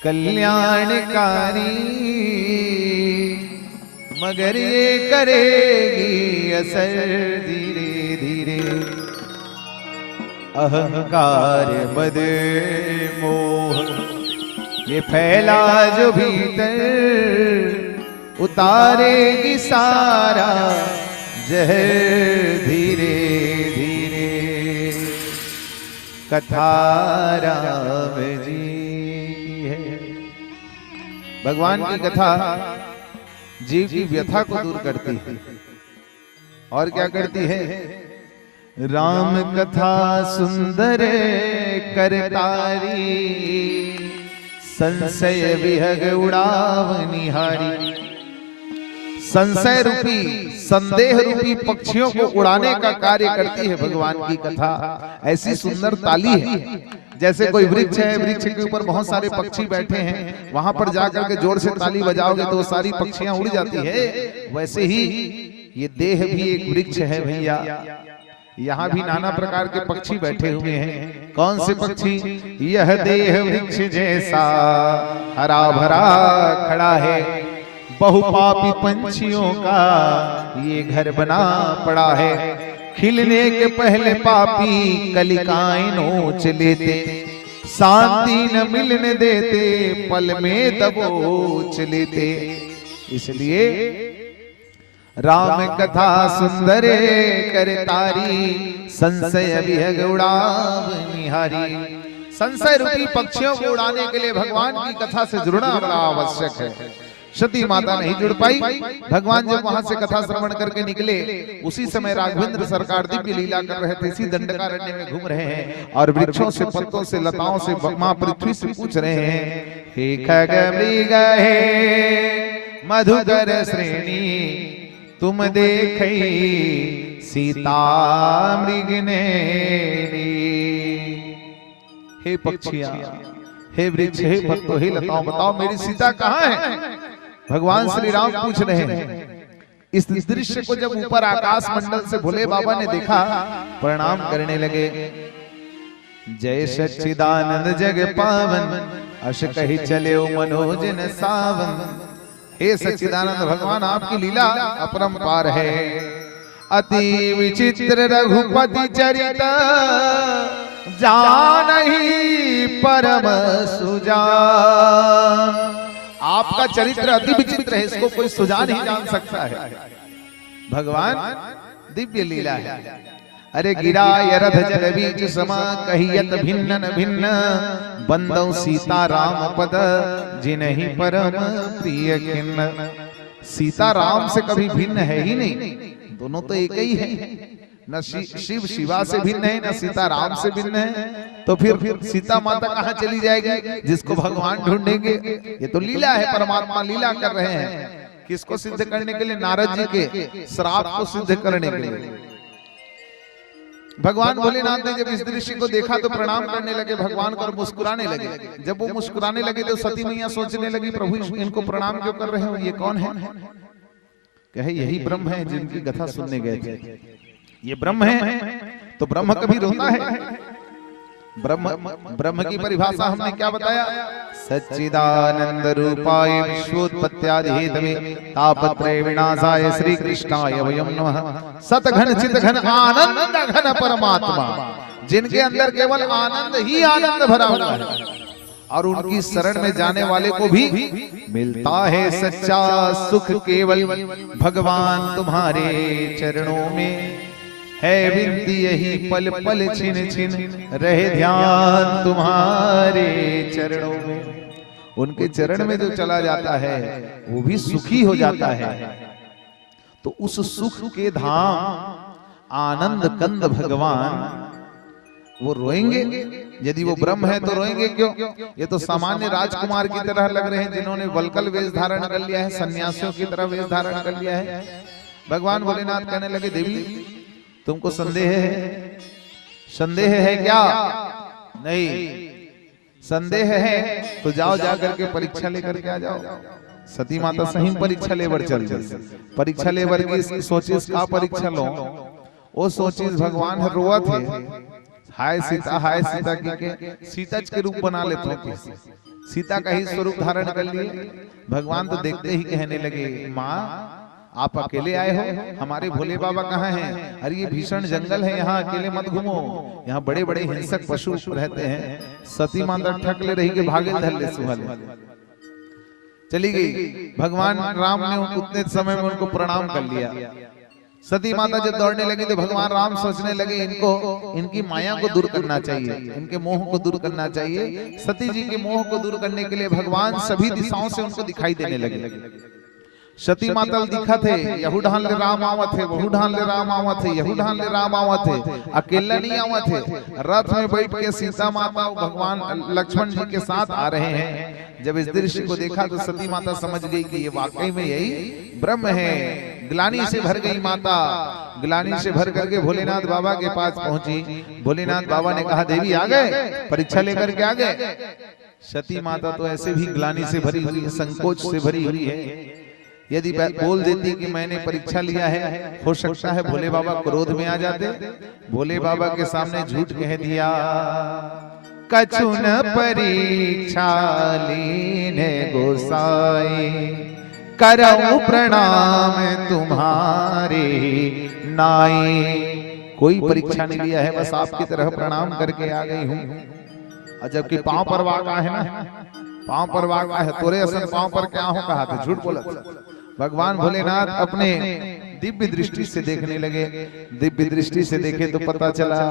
कल्याणकारी, मगर ये करेगी असर धीरे धीरे। अहंकार मद मोह ये फैला जो भीतर, उतारेगी सारा जहर धीरे धीरे। कथा राम जी की है। भगवान की कथा जीव की व्यथा को दूर करती है। और क्या करती है? राम कथा सुंदर करतारी, संशय विहग उड़ावनिहारी। संशय रूपी, संदेह रूपी पक्षियों को उड़ाने का कार्य करती है भगवान की कथा। ऐसी सुंदर ताली है, जैसे कोई वृक्ष है, वृक्ष के ऊपर बहुत सारे पक्षी बैठे हैं, वहां पर जाकर के जोर से ताली बजाओगे तो सारी पक्षियां उड़ जाती है। वैसे ही ये देह भी एक वृक्ष है भैया। यहाँ भी नाना प्रकार के पक्षी बैठे हुए हैं। कौन से पक्षी? यह देह वृक्ष जैसा हरा भरा खड़ा है, बहुपापी पंछियों का ये घर बना पड़ा है। खिलने के पहले पापी कलिकाएं नोच लेते, शांति न मिलने देते, पल में दबोच लेते। इसलिए राम कथा सुंदर करतारी, संशय विहग उड़ावनिहारी। संशय रूपी पक्षियों को उड़ाने के लिए भगवान की कथा से जुड़ना बड़ा आवश्यक है। सती माता नहीं जुड़ पाई। भगवान जब वहां से कथा श्रवण करके निकले, उसी समय राघवेंद्र सरकार दिव्य लीला कर रहे थे। इसी दंडकारण्य में घूम रहे हैं और वृक्षों से, पत्तों से, लताओं से मां पृथ्वी से पूछ रहे हैं, हे खग मृग हे मधुकर श्रेणी, तुम देखई सीता मृगने। हे पक्षियां, हे वृक्ष, हे पत्तों, हे लताओं, बताओ मेरी सीता कहाँ है? भगवान श्री राम पूछ रहे हैं। इस दृश्य को जब ऊपर आकाश मंडल से भोले बाबा ने देखा, प्रणाम करने लगे। जय सच्चिदानंद जग पावन, अश कही चले मनोज न सावन। हे सच्चिदानंद भगवान, आपकी लीला अपरंपार है। अति विचित्र रघुपति चरित, जानहि परम सुजान। आपका चरित्र अति विचित्र है, इसको कोई सुजा नहीं जान सकता है। भगवान दिव्य लीला है। अरे गिरा यरथ जल बीच समा, कहियत भिन्न भिन्न, बंदौ सीता राम पद, जिन्हि परम प्रिय खिन्न। सीता राम से कभी भिन्न है ही नहीं, दोनों तो एक ही है। न शिव शिवा से भिन्न है, न सीता राम से भिन्न है, तो फिर सीता माता कहाँ चली जाएगी जिसको भगवान ढूंढेंगे? ये तो लीला है, परमात्मा लीला कर रहे हैं। किसको सिद्ध करने के लिए? नारद जी के श्राप को सिद्ध करने के लिए। भगवान भोलेनाथ ने जब इस दृश्य को देखा तो प्रणाम करने लगे भगवान को और मुस्कुराने लगे। जब वो मुस्कुराने लगे तो सती मैया सोचने लगी प्रभु इनको प्रणाम क्यों कर रहे हो, ये कौन है? कहे यही ब्रह्म है जिनकी कथा सुनने गए थे। ये ब्रह्म है, तो ब्रह्म कभी रोता है? ब्रह्म की परिभाषा हमने क्या बताया? सच्चिदानंद रूपाय विश्वोत्पत्त्यादि हेतवे तापत्रय विनाशाय श्री कृष्णाय वयं नमः। सतघन चितघन आनंद घन परमात्मा, जिनके अंदर केवल आनंद ही आनंद भरा हुआ है और उनकी शरण में जाने वाले को भी मिलता है सच्चा सुख केवल भगवान तुम्हारे चरणों में है। विनती यही पल पल छिन छिन रहे ध्यान तुम्हारे चरणों में। उनके चरण में जो चला जाता है वो भी सुखी हो जाता है। तो उस सुख के धाम आनंद कंद भगवान वो रोएंगे? यदि वो ब्रह्म है तो रोएंगे क्यों? ये तो सामान्य राजकुमार की तरह लग रहे हैं जिन्होंने वल्कल वेश धारण कर लिया है, सन्यासियों की तरह वेश धारण कर लिया है। भगवान भोलेनाथ कहने लगे देवी तुमको संदेह है? संदेह है क्या? नहीं, संदेह है तो जाओ जाकर के परीक्षा लेकर के आ जाओ। सती माता सही परीक्षा लेवर चल गई। परीक्षा लेवर की सोचिस का परीक्षा लो, वो सोचिस भगवान रोआ थे हाय सीता के सीताज के रूप बना लेते हैं, सीता का ही स्वरूप धारण कर लिए। भगवान तो देखते ही कहने लगे माँ आप अकेले आए हो, हमारे भोले बाबा कहाँ हैं? अरे ये भीषण जंगल है, यहाँ अकेले मत घूमो, यहाँ बड़े बड़े हिंसक पशु रहते हैं। सती माता ठक ले रही के भागे धल्ले सुहाले चली गई। भगवान राम ने उतने समय में उनको प्रणाम कर लिया। सती माता जब दौड़ने लगी तो भगवान राम सोचने लगे इनकी माया को दूर करना चाहिए, इनके मोह को दूर करना चाहिए। सती जी के मोह को दूर करने के लिए भगवान सभी दिशाओं से उनको दिखाई देने लगे। सती माता दिखा थे, यहू ढाल ले राम आवा थे, वहू ढाल ले राम आवा थे, यहू ढाल ले राम आवा थे। अकेला नहीं आवा थे, रथ में बैठ के सीता माता भगवान लक्ष्मण जी के साथ आ रहे हैं। जब इस दृश्य को देखा तो सती माता समझ गई कि ये वाकई में यही ब्रह्म है। ग्लानि से भर गई माता, ग्लानि से भर करके भोलेनाथ बाबा के पास पहुंची। भोलेनाथ बाबा ने कहा देवी आ गए, परीक्षा लेकर के आ गए। सती माता तो ऐसे भी ग्लानि से भरी हुई है, संकोच से भरी हुई है। यदि बोल देती कि मैंने परीक्षा लिया है, हो सकता है भोले बाबा क्रोध में आ जाते। भोले बाबा के सामने झूठ कह दिया कछु न परीक्षा लीने गोसाई, करऊं प्रणाम तुम्हारे नाई। कोई परीक्षा नहीं लिया है, बस आपकी तरह प्रणाम करके आ गई हूँ। और जबकि पांव पर वागा है ना, पांव पर वागा है, तोरे असन पांव पर क्या हो कहा था, झूठ बोला। भगवान भोलेनाथ अपने दिव्य दृष्टि से देखने लगे। दिव्य दृष्टि से देखे तो पता चला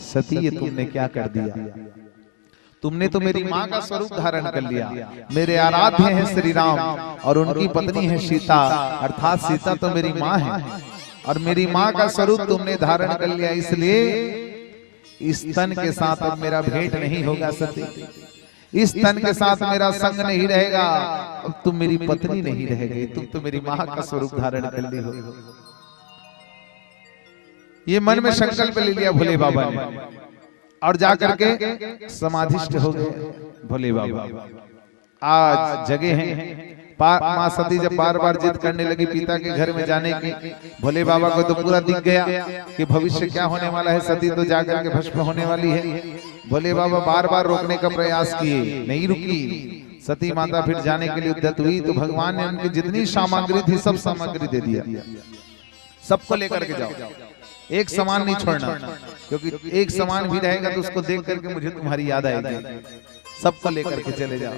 सती ये तुमने क्या कर दिया? तुमने तो मेरी माँ का स्वरूप धारण कर लिया। मेरे आराध्य हैं श्री राम और उनकी पत्नी है सीता, अर्थात सीता तो मेरी माँ है और मेरी माँ का स्वरूप तुमने धारण कर लिया। इसलिए इस तन के साथ अब मेरा भेंट नहीं होगा सती, इस तन के साथ मेरा संग नहीं रहेगा। अब तुम मेरी पत्नी नहीं रह गई, तुम तो मेरी माँ का स्वरूप धारण कर ली हो। ये मन में संकल्प ले लिया भोले बाबा ने और जाकर के समाधिष्ठ हो गए भोले बाबा। आज जगह हैं। माँ सती जब बार बार जिद करने लगी पिता के घर में जाने की, भोले बाबा को तो पूरा दिख गया कि भविष्य क्या होने वाला है, सती तो जाकर के भस्म होने वाली है। भोले बाबा बार बार रोकने का प्रयास किए, नहीं रुकी। सती माता फिर जाने के लिए उद्यत हुई तो भगवान ने उनकी जितनी सामग्री थी सब सामग्री दे दिया। सबको लेकर के जाओ, एक सामान नहीं छोड़ना, क्योंकि एक सामान भी रहेगा तो उसको देख करके मुझे तुम्हारी याद आएगी। सबको लेकर के चले जाओ।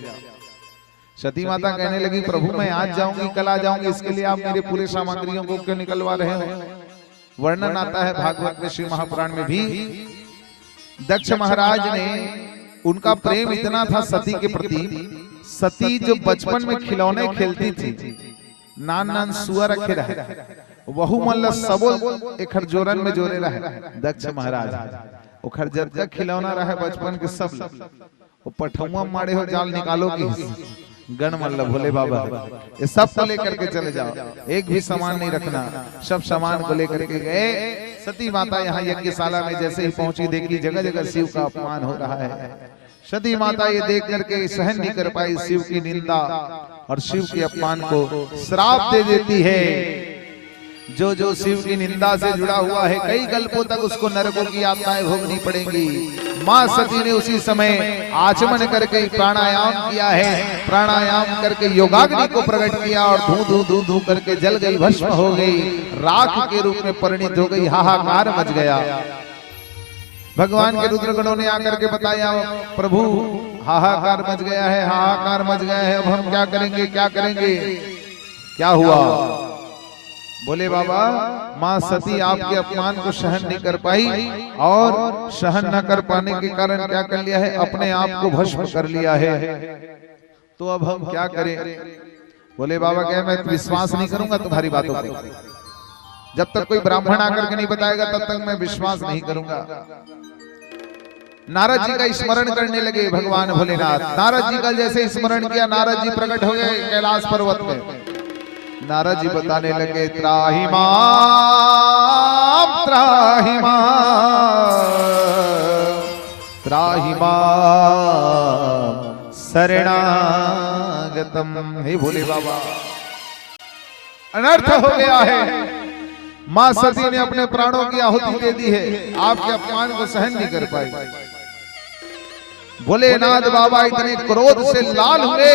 सती माता कहने लगी प्रभु मैं आज जाऊंगी कल आ जाऊंगी, इसके लिए आप मेरे पूरे सामग्रियों को क्यों निकलवा रहे हो? वर्णन आता है भागवत में, श्री महापुराण में भी। दक्ष महाराज ने, उनका प्रेम इतना था सती के प्रति, सती जो बचपन में खिलौने खेलती थी, नान नान सुअर रखे रहे, वहु मल्ल सबोल एखर जोरन में जोरे रहे दक्ष महाराज ओखर जब तक खिलौना रहे बचपन के सब वो पठौआ मारे हो जाल निकालो की गण मल्ल भोले बाबा ये सब को लेकर के चले जाओ, एक भी सामान नहीं रखना, सब सामान को लेकर के गए। सती माता यहाँ यज्ञशाला में जैसे ही पहुंची देखी जगह जगह शिव का अपमान हो रहा है। सती माता ये देख करके सहन नहीं कर पाई शिव की निंदा और शिव के अपमान को श्राप दे देती है। जो जो शिव की निंदा से जुड़ा हुआ है कई कल्पों तक उसको नरकों की यातनाएं भोगनी पड़ेंगी। मां सती ने उसी समय आचमन करके प्राणायाम किया है, प्राणायाम करके योगाग्नि को प्रकट किया और धू धू धू धू करके जल गई, भस्म हो गई, राख के रूप में परिणित हो गई। हाहाकार मच गया। भगवान के रुद्रगणों ने आकर के बताया प्रभु हाहाकार मच गया है, हाहाकार मच गया है, अब हम क्या करेंगे, क्या करेंगे। क्या हुआ? बोले बाबा मां सती आपके अपमान को सहन नहीं कर पाई और सहन न कर पाने के कारण क्या कर लिया है, अपने आप को भस्म कर लिया है। तो अब हम क्या करें? बोले बाबा क्या मैं विश्वास नहीं करूंगा तुम्हारी बातों पर, जब तक कोई ब्राह्मण आकर के नहीं बताएगा तब तक मैं विश्वास नहीं करूंगा। नारद जी का स्मरण करने लगे भगवान भोलेनाथ। नारद जी का जैसे स्मरण किया नारद जी प्रकट हो गए कैलाश पर्वत में। नारद जी बताने लगे त्राहि मां त्राहि मां त्राहि मां शरणागतम। हे भोले बाबा अनर्थ हो गया है। मां सती ने अपने प्राणों की आहुति दे दी है, आपके अपमान को सहन नहीं कर पाई। भोलेनाथ बाबा इतने क्रोध से लाल हुए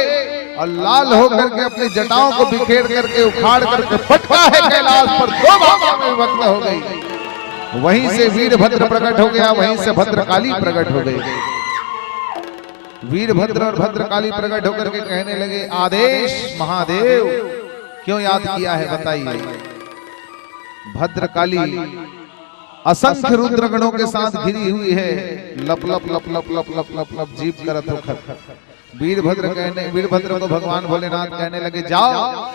और लाल होकर के अपनी जटाओं को बिखेर करके उखाड़ करके फटका है कैलाश पर, दो भागों में विभक्त हो गई। वहीं से वीरभद्र प्रकट हो गया, वहीं से भद्रकाली प्रकट हो गई। वीरभद्र और भद्रकाली प्रकट होकर के कहने लगे आदेश महादेव क्यों याद किया है बताइए। भद्रकाली असंख्य रुद्रगणों के साथ घिरी हुई है, लप लप लप लप लप लप लप लप जीप करत होकर वीरभद्र को भगवान भोलेनाथ कहने लगे जाओ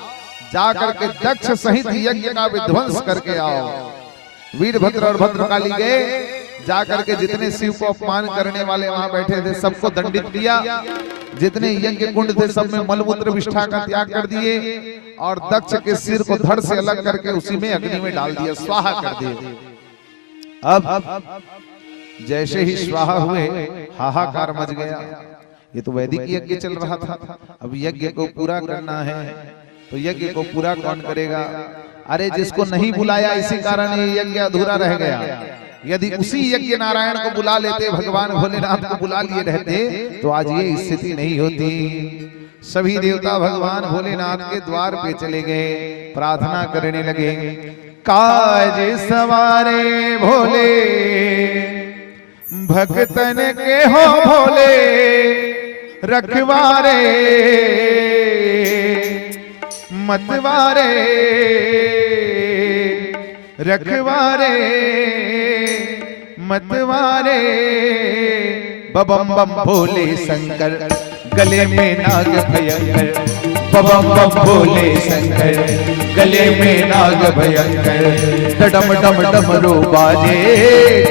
जा करके दक्ष सहित यज्ञ का विध्वंस करके आओ। वीरभद्र और भद्रकाली गए, जाकर के जितने शिव को अपमान करने वाले वहां बैठे थे सबको दंडित किया। जितने यज्ञ कुंड थे सब में मलमूत्र विष्ठा का त्याग कर दिए और दक्ष के सिर को धड़ से अलग करके उसी में अग्नि में डाल दिया, स्वाहा कर दिए। अब जैसे ही स्वाहा हुए हाहाकार मच गया। ये तो वैदिक यज्ञ चल रहा था, अब यज्ञ को पूरा करना है तो यज्ञ को पूरा कौन करेगा? अरे जिसको नहीं बुलाया इसी कारण ये यज्ञ अधूरा रह गया। यदि उसी यज्ञ नारायण को बुला लेते, भगवान भोलेनाथ को बुला लिए रहते तो आज ये स्थिति नहीं होती। सभी देवता भगवान भोलेनाथ के द्वार पे चले गए, प्रार्थना करने लगे काज सवारे भोले भक्तन के हो भोले रखवारे मतवारे रखवारे मतवारे बबम बम भोले शंकर गले में नाग भयंकर, बबम बम भोले शंकर गले में नाग भयंकर। डडम डम डमरू बाजे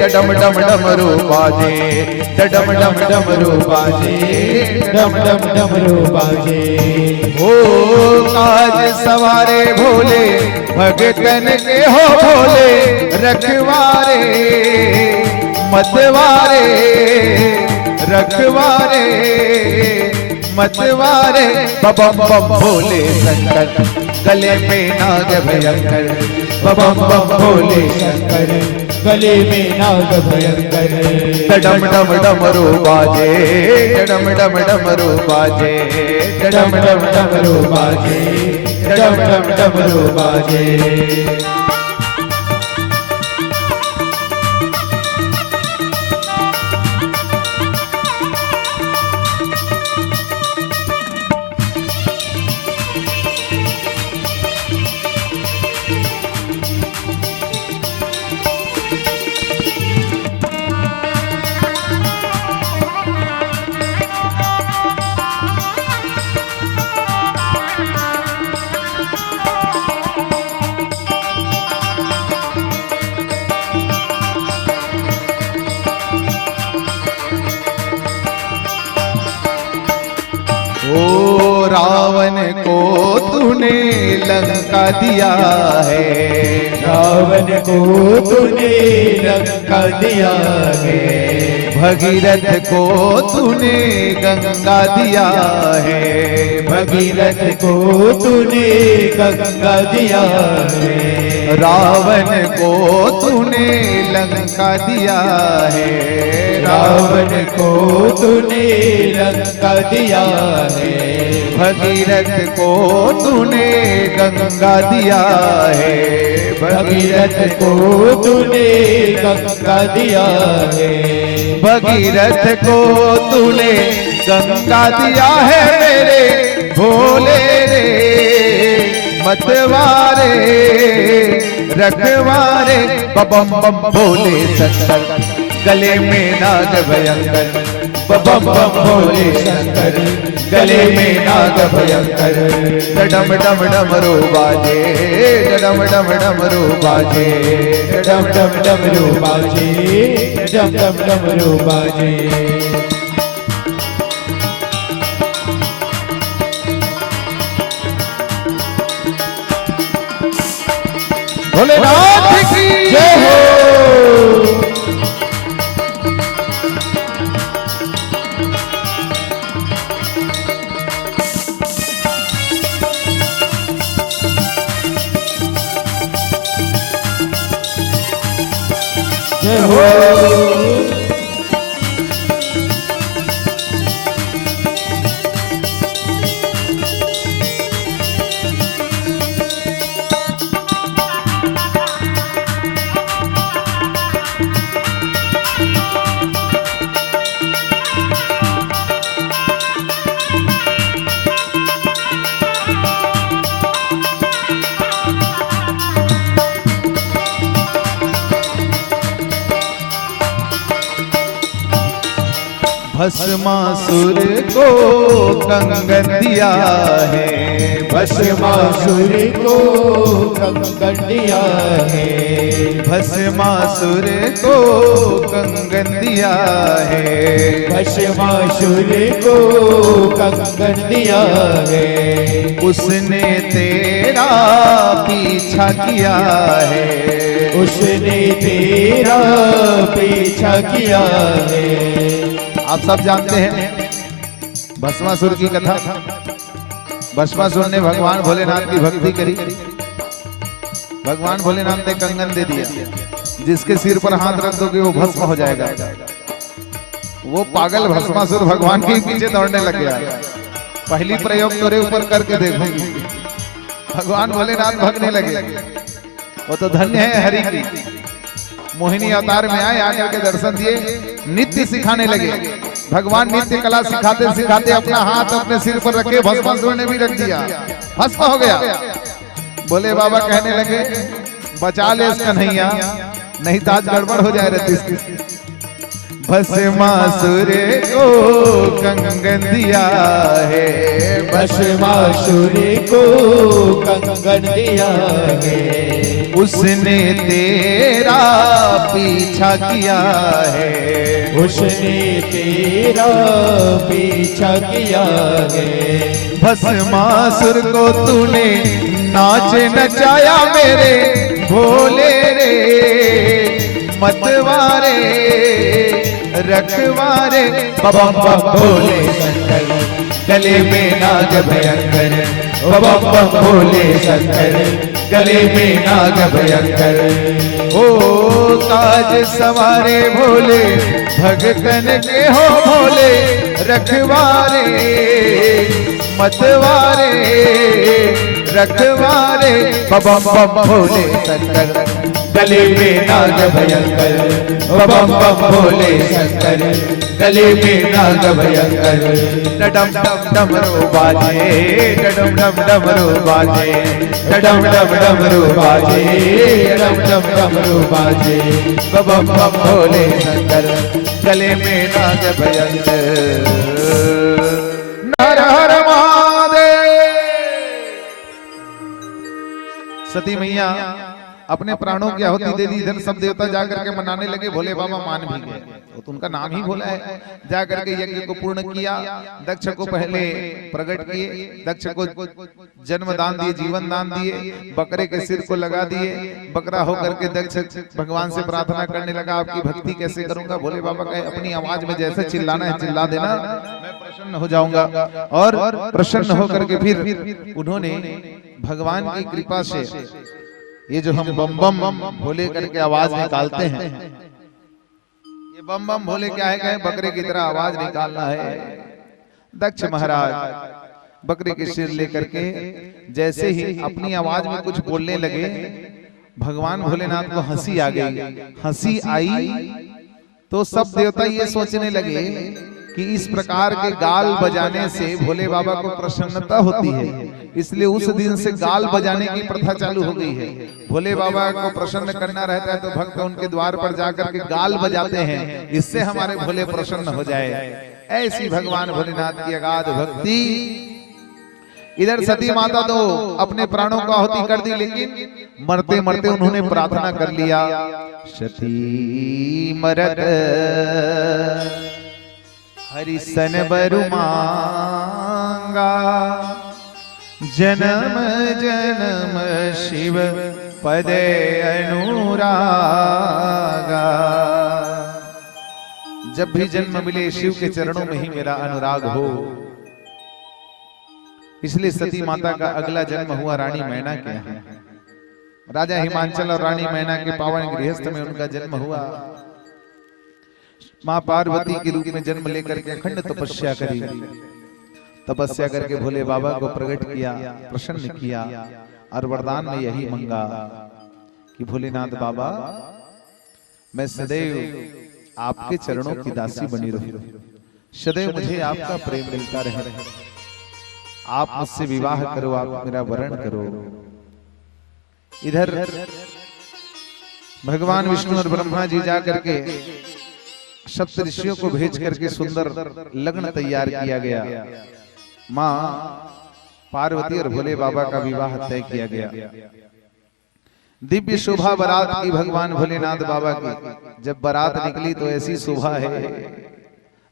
डडम डम डमरू बाजे डडम डम डमरू बाजे डम डम डमरू बाजे। ओ काज सवारे भोले भगतन के हो भोले रखवारे मतवारे रखवारे मतवारे बबम बम भोले शंकर गले में नाग भयंकर, बबम बम भोले शंकर गले में नाग भयंकर। डम डम डमरू बाजे डम डम डमरू बाजे डम डम डमरू बाजे डम डम डमरू बाजे। ओ रावण को तूने लंका दिया है, रावण को तूने लंका दिया है, भगीरथ को तूने गंगा दिया है, भगीरथ को तूने गंगा दिया है, रावण को तूने लंका दिया है, रावण को तूने लंका दिया है, भगीरथ को तूने गंगा दिया है, भगीरथ को तूने गंगा दिया है, भगीरथ को तूने गंगा दिया है मेरे भोले रे मतवारे रखवारे बम बम भोले शंकर गले में नाग भयंकर बम बम भोले शंकर गले में नाग भयंकर डम डम डमरू बाजे डम डम डमरू बाजे डम डम डमरू बाजे डम डम डमरू बाजे। भोलेनाथ की जय हो। जय हो। भस्मासुर को कंगन दिया है, भस्मासुर को कंगन दिया है, भस्मासुर को कंगन दिया है, भस्मासुर को कंगन दिया है, उसने तेरा पीछा किया है, उसने तेरा पीछा किया है। आप सब जानते हैं भस्मासुर की कथा। भस्मासुर ने भगवान भोलेनाथ की भक्ति करी, भगवान भोलेनाथ ने कंगन दे दिया, जिसके सिर पर हाथ रख दोगे वो भस्म हो जाएगा। वो पागल भस्मासुर भगवान के पीछे दौड़ने लग गया। पहली प्रयोग तोरे ऊपर करके देखूंगी। भगवान भोलेनाथ भगने लगे। वो तो धन्य है हरि की, मोहिनी अवतार में आए, आकर के दर्शन दिए, नित्य सिखाने लगे। भगवान नित्य कला सिखाते सिखाते अपना हाथ अपने सिर पर रखे, भस्मासुर ने भी रख दिया, भस्म हो गया। बोले बाबा कहने लगे बचा ले इस कन्हैया, नहीं तो आज गड़बड़ हो जाए रहती। भस्मासुर को कंगन दिया है, भस्मासुर को कंगन दिया है, उसने तेरा पीछा किया है, उसने तेरा पीछा किया है। भस्मासुर को तूने नाच नचाया मेरे भोले रे मतवारे रखवारे बम बम भोले शंकर गले में नाग भयंकर बम बम भोले शंकर गले में नाग भयंकर। ओ ताज सवारे भोले भगतन के हो भोले रखवारे मतवारे रखवारे बम बम भोले शंकर गले में नाग भयंकर बम बम भोले शंकर गले में नाग भयंकर। डम डम डमरू बाजे डम डम डमरू बाजे डम डम डमरू बाजे डम डम डमरू बाजे बम बम भोले शंकर गले में नाग भयंकर। हर हर महादेव। सती मैया अपने प्राणों की आहुति दे दी। इधर सब देवता जाकर के मनाने लगे, भोले बाबा मान भी गए, तो उनका नाम ही भोला है। जाकर के यज्ञ को पूर्ण किया। दक्ष को पहले प्रकट किए, दक्ष को जन्म दान दिए, जीवन दान दिए, बकरे के सिर को लगा दिए। बकरा होकर के दक्ष भगवान से प्रार्थना करने लगा, आपकी भक्ति कैसे करूंगा? भोले बाबा कहे, अपनी आवाज में जैसे चिल्लाना है चिल्ला देना, मैं प्रसन्न हो जाऊंगा। और प्रसन्न होकर के फिर उन्होंने भगवान की कृपा से ये जो हम बम बम बम भोले करके आवाज निकालते हैं, ये बम बम भोले क्या है? कहे बकरे की तरह आवाज निकालना है। दक्ष महाराज बकरे के सिर लेकर के जैसे ही अपनी आवाज में कुछ बोलने लगे, भगवान भोलेनाथ को हंसी आ गई। हंसी आई तो सब देवता ये सोचने लगे कि इस प्रकार के गाल बजाने से भोले बाबा को प्रसन्नता होती है, इसलिए उस दिन से गाल बजाने की प्रथा चालू हो गई है। भोले बाबा को प्रसन्न करना रहता है तो भक्त उनके द्वार पर जाकर के गाल बजाते हैं, इससे हमारे भोले प्रसन्न हो जाए। ऐसी भगवान भोलेनाथ की अगाध भक्ति। इधर सती माता तो अपने प्राणों को आहुति कर दी, लेकिन मरते मरते उन्होंने प्रार्थना कर लिया, सती मरत हरिसन बरु मांगा, जन्म जन्म शिव पदे अनुरागा। जब भी जन्म मिले शिव के चरणों में ही मेरा अनुराग हो। इसलिए सती माता का अगला जन्म हुआ रानी मैना के यहाँ। राजा हिमांचल और रानी मैना के पावन गृहस्थ में उनका जन्म हुआ। मां पार्वती के रूप में जन्म लेकर के अखंड तपस्या करी। तपस्या करके भोले बाबा को प्रकट किया, प्रसन्न किया और वरदान में यही मांगा कि भोलेनाथ बाबा, मैं सदैव आपके चरणों की दासी बनी रहूं, सदैव मुझे आपका प्रेम मिलता रहे, आप मुझसे विवाह करो, आप मेरा वरण करो। इधर भगवान विष्णु और ब्रह्मा जी जा करके सप्त ऋषियों को भेज करके सुंदर लग्न तैयार किया गया। मां पार्वती और भोले बाबा का विवाह तय किया गया। दिव्य शोभा बारात की भगवान भोलेनाथ बाबा की। जब बारात निकली तो ऐसी शोभा है,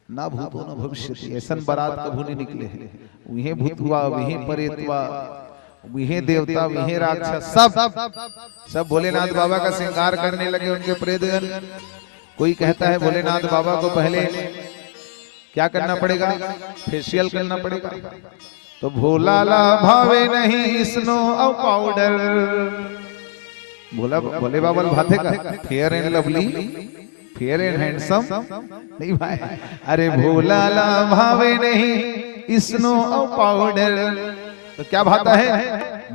ना भूतो न भविष्यति, ऐसा बारात कभी नहीं निकले हैं। वहीं भूत हुआ, वहीं प्रेत हुआ, वहीं देवता, वहीं राक्षस, सब भोलेनाथ बाबा का श्रृंगार करने लगे। उनके प्रेतगण। कोई कहता है भोलेनाथ बाबा को पहले क्या करना पड़ेगा? फेशियल करना पड़ेगा। तो भोला ला भावे नहीं स्नो और पाउडर। भोले बाबा भाते का fair and lovely, fair and handsome नहीं भाई। अरे भोला ला भावे नहीं स्नो और पाउडर, तो क्या भाता है?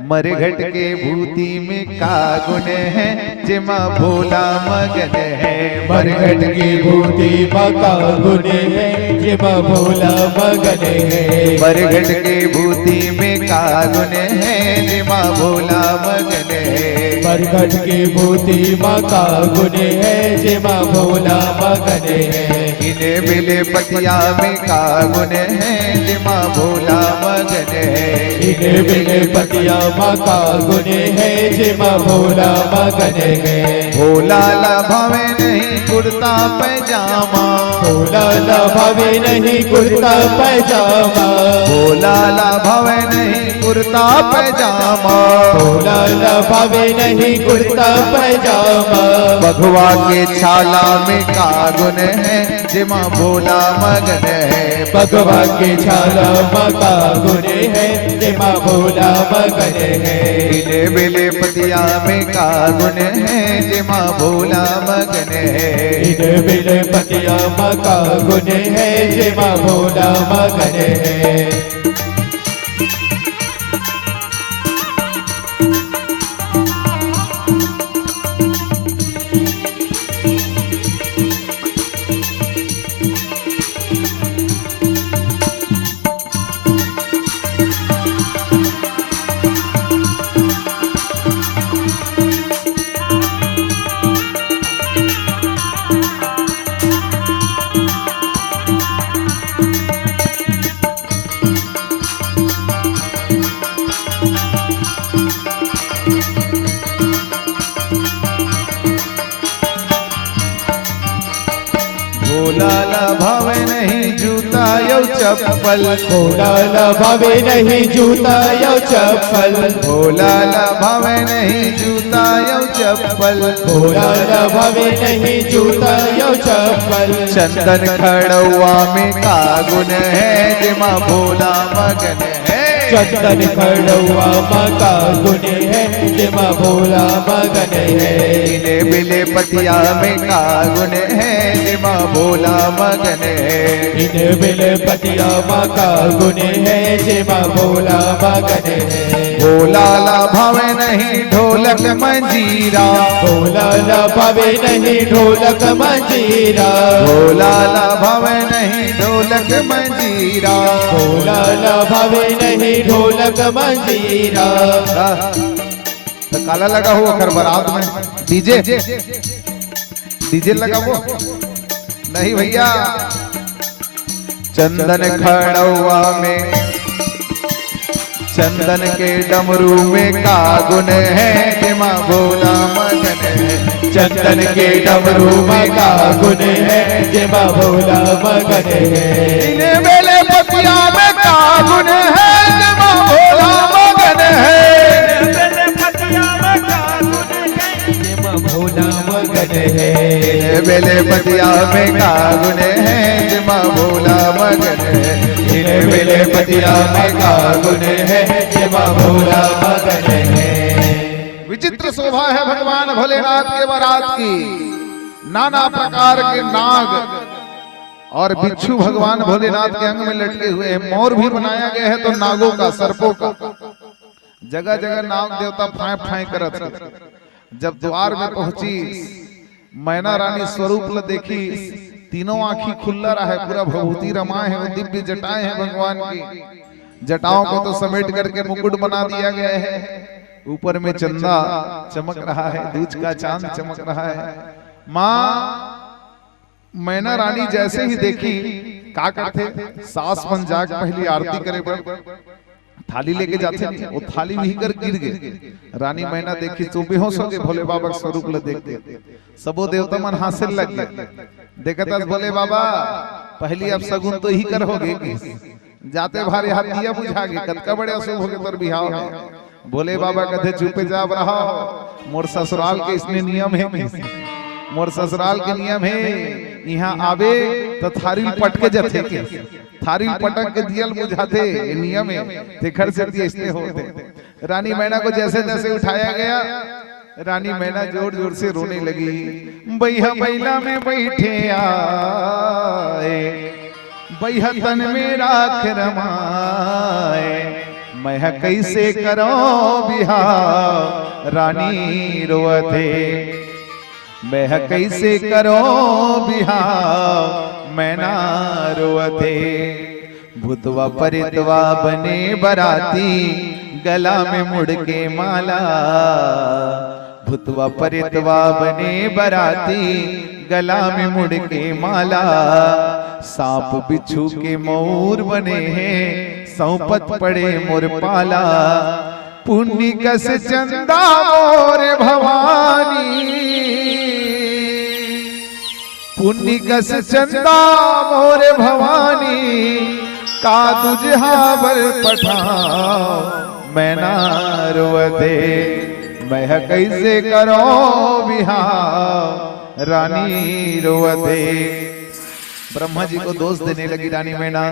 मरघट के भूति में का गुण है, जिमा भोला मगन है। मरघट की भूति में का गुण है, जिमा भोला मगन है। मरघट के भूति में का गुण है, जिमा भोला मगन है। मरघट की भूति में का गुण है, जिमा भोला मगन है। इन्हें मिले पतिया में का गुण है, जिमा भोला मगन है। इन्हें मिले पतिया में का गुण है, जिमा भोला मगन है। भोला ला भावे नहीं कुर्ता पैजामा, भोला ला भावे नहीं कुर्ता पैजामा। भोला ला भावे नहीं कुर्ता पैजामा। भोला ला भावे नहीं कुर्ता पैजामा। बघवा के छाला में का गुण है, जिमा भोला मगन है। भगवा के छाला में का गुण है, जिमा भोला मगन है। इन्हें मिले पतिया में का गुण है, जिमा भोला मगन है। इन्हें मिले पतिया में का गुण है, जिमा भोला मगन है। भोला लभावे नहीं जूता यो चप्पल, भोला लभावे नहीं जूता यो चप्पल, भोला लभावे नहीं जूता यो चप्पल, भोला लभावे नहीं जूता यो चप्पल। चंदन खड़ुआ में का गुण है जिमा भोला मगन है, चंदन खड़ुआ मका गुण है जिमा भोला मगन है। इने बिले पतिया में का गुण है जिमा भोला मगन है, इन बिल पतिया मका गुण है जिमा भोला मगन है। भोला लभावे नहीं ढोलक मंजीरा, भोला लभावे नहीं ढोलक मंजीरा, भोला लभावे नहीं ढोलक मंजीरा, भोला लभावे नहीं ढोलक मंजीरा। तो काला लगा हुआ कर बारात में डीजे, डीजे लगा वो नहीं भैया। चंदन खड़ुआ में, चंदन के डमरू में का गुण है जिमा भोला मगन है, चंदन के डमरू में का गुण है जिमा भोला मगन है। इने बेले पतिया में का गुण है जिमा भोला मगन है, भोला मगन है। इने बेले पतिया में का गुण है जिमा भोला मगन है, इने बेले पतिया में का गुण है जिमा भोला मगन है। विचित्र शोभा है भगवान भोलेनाथ के बारात की। नाना प्रकार के नाग और बिच्छू भगवान भोलेनाथ के अंग में लटके हुए हैं। मोर भी बनाया गया है तो नागों का, सर्पों का। जगह जगह नाग देवता फाय फाय करत थे। जब द्वार में पहुंची मैना रानी स्वरूप ल देखी, तीनों आंखी खुल्ला रहा है, पूरा भभूति रमाए है, दिव्य जटाएं हैं भगवान की। जटाओं को तो समेट करके मुकुट बना दिया गया है, ऊपर में चंदा चमक रहा है, दूज का चांद चमक रहा है। माँ मैना रानी जैसे ही देखी का करते, सास बन जाग पहली आरती करे बड़, थाली लेके जाते नहीं, वो थाली भी कर गिर गए। रानी मैना देखी तो बेहोश हो गए, भोले बाबा का स्वरूप ल देखते सबो देवता मन हासिल लग गए। देखता भोले बाबा पहली अब सगुन तो ही कर होगे कि जाते भारी हाथ दिया बुझा गए, कतका बड़े अशुभ हो गए तोर बिहाव है। भोले बाबा कहते चुपे जाब रहा, मोर ससुराल के इसमें नियम है, मोर ससुराल के नियम है, यहाँ आवे तो थारी पटके जाते के, थारी पटक के दियल बुझाते, ये नियम है, ते घर से दिए इसलिए होते। रानी मैना को जैसे जैसे उठाया गया, रानी मैना जोर जोर से रोने लगी। बैहा बैला में बैठे आए, बैहा तन में राख रमाए, मैं कैसे करो बिहाव रानी रोते, मैं कैसे करो बिहाव मैना रोते। भूतवा परितवा बने बराती, गला में मुड़ के माला, भूतवा परितवा बने बराती, गला में मुड़ के माला। सांप बिच्छू के मोर बने हैं, सौपत पड़े मोर पाला। पुण्य कस चंदा मोर भवानी, पुण्य कस चंदा मोर भवानी, का तुझहावर पठाओ मैना रोते, मैं कैसे करो बिहाव रानी रोते। ब्रह्मा जी को दोष देने लगी रानी मैना,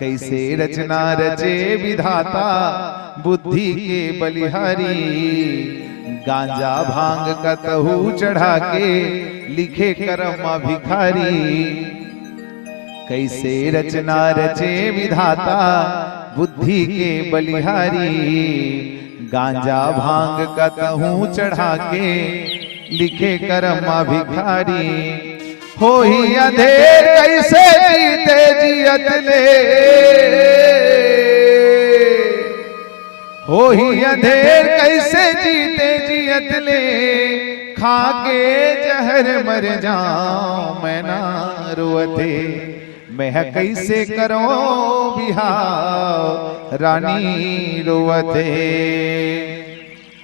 कैसे रचना रचे विधाता बुद्धि के बलिहारी, गांजा भांग का तहु चढ़ा के लिखे कर्म भिखारी। कैसे रचना रचे विधाता बुद्धि के बलिहारी, गांजा भांग का तहु चढ़ा के लिखे कर्म भिखारी। हो ही अंधेर कैसे जीते जियत ले, हो ही अंधेर कैसे जीते जियत ले, खा के जहर मर जाऊं मैं ना रोते, मैं कैसे करो बिहाव रानी रोते।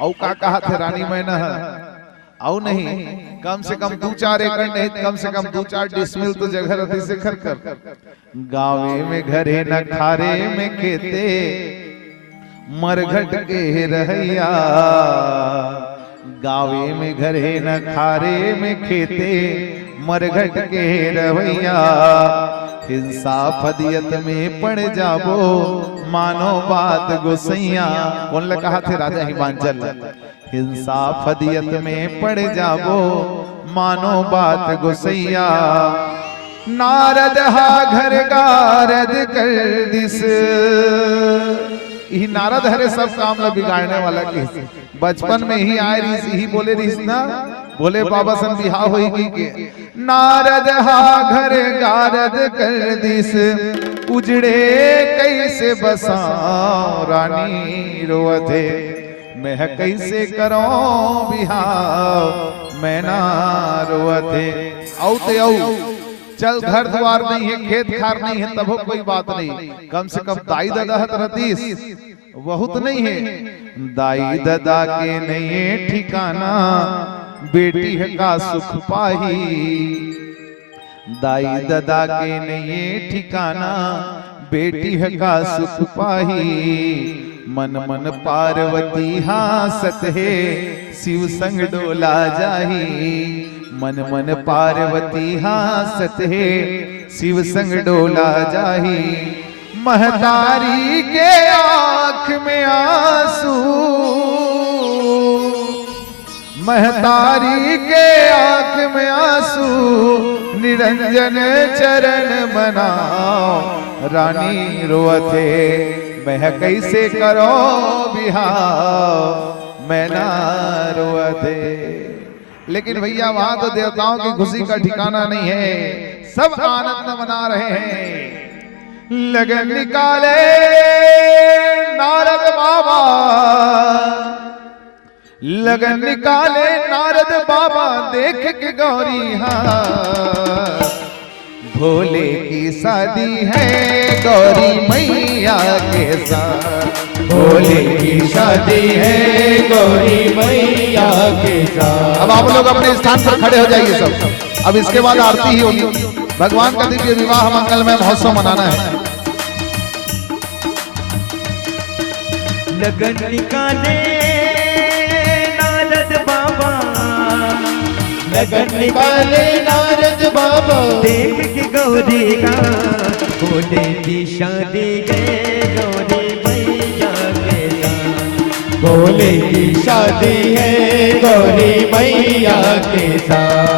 औ का कहा थे रानी मैना, आओ नहीं, कम से कम 2-4 एकड़ नहीं, कम से कम 2-4 डिसमिल तो जगह रहती से खर कर। गावे में घरे न खारे में खेते, मरघट के रहैया। गावे में घरे न खारे में खेते, मरघट के रवैया। हिंसा फदियत में पड़ जाबो, मानो बात गोसैया। कौन ने कहा थे? राजा हिमांचल। हिंसा फदियत में पड़ जाबो, मानो बात गोसैया। नारद हा घर गारद कर दिस। ही नारद हरे सब काम ला बिगाड़ने वाला के बचपन में ही आए रही ही बोले रही ना, बोले बाबा सन बिहा होगी के। नारद हा घर गारद कर दिस, उजड़े कैसे बसाओ रानी रोवते। मैं कैसे करो बिहाव मैं ना रोवते। औते औ चल, घर द्वार नहीं है, खेत खार नहीं है, तब कोई बात नहीं, कम से कम दाई दादा रहतीस, बहुत नहीं है। दाई दादा के नहीं है ठिकाना, बेटी है का सुख पाही। दाई दादा के नहीं है ठिकाना, बेटी है का सुख पाही। मन मन पार्वती हासत है, शिव संग डोला जाही। मन मन पार्वती हासत है, शिव संग डोला जाही। महतारी के आंख में आंसू, महतारी के आंख में आंसू, निरंजन चरण मनाओ रानी रोवते। मैं कैसे करो बिहाव मैं ना रोवते। लेकिन भैया वहां तो देवताओं की खुशी का ठिकाना नहीं है, सब आनंद मना रहे हैं। लगन निकाले नारद बाबा, लगन निकाले नारद बाबा, देख के गौरी हाँ। भोले की शादी है गौरी मैया के साथ, भोले की शादी है गौरी मैया के साथ। अब आप लोग अपने स्थान पर खड़े हो जाइए सब। अब इसके बाद आरती ही होगी। भगवान का दिव्य विवाह मंगलमय महोत्सव मनाना है। लगन निकाले नारद बाबा, लगन निकाले नारद बाबा, देख के गौरी का। भोले की शादी गए गौरी मैया के साथ, भोले की शादी है गौरी मैया के साथ।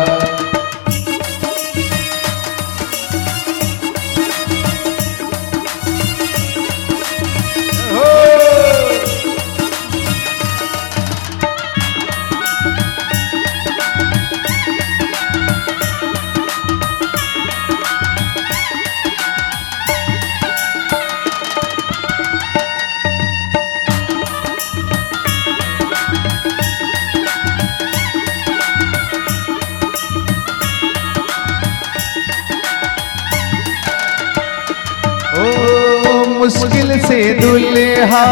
मुश्किल से दुल्हा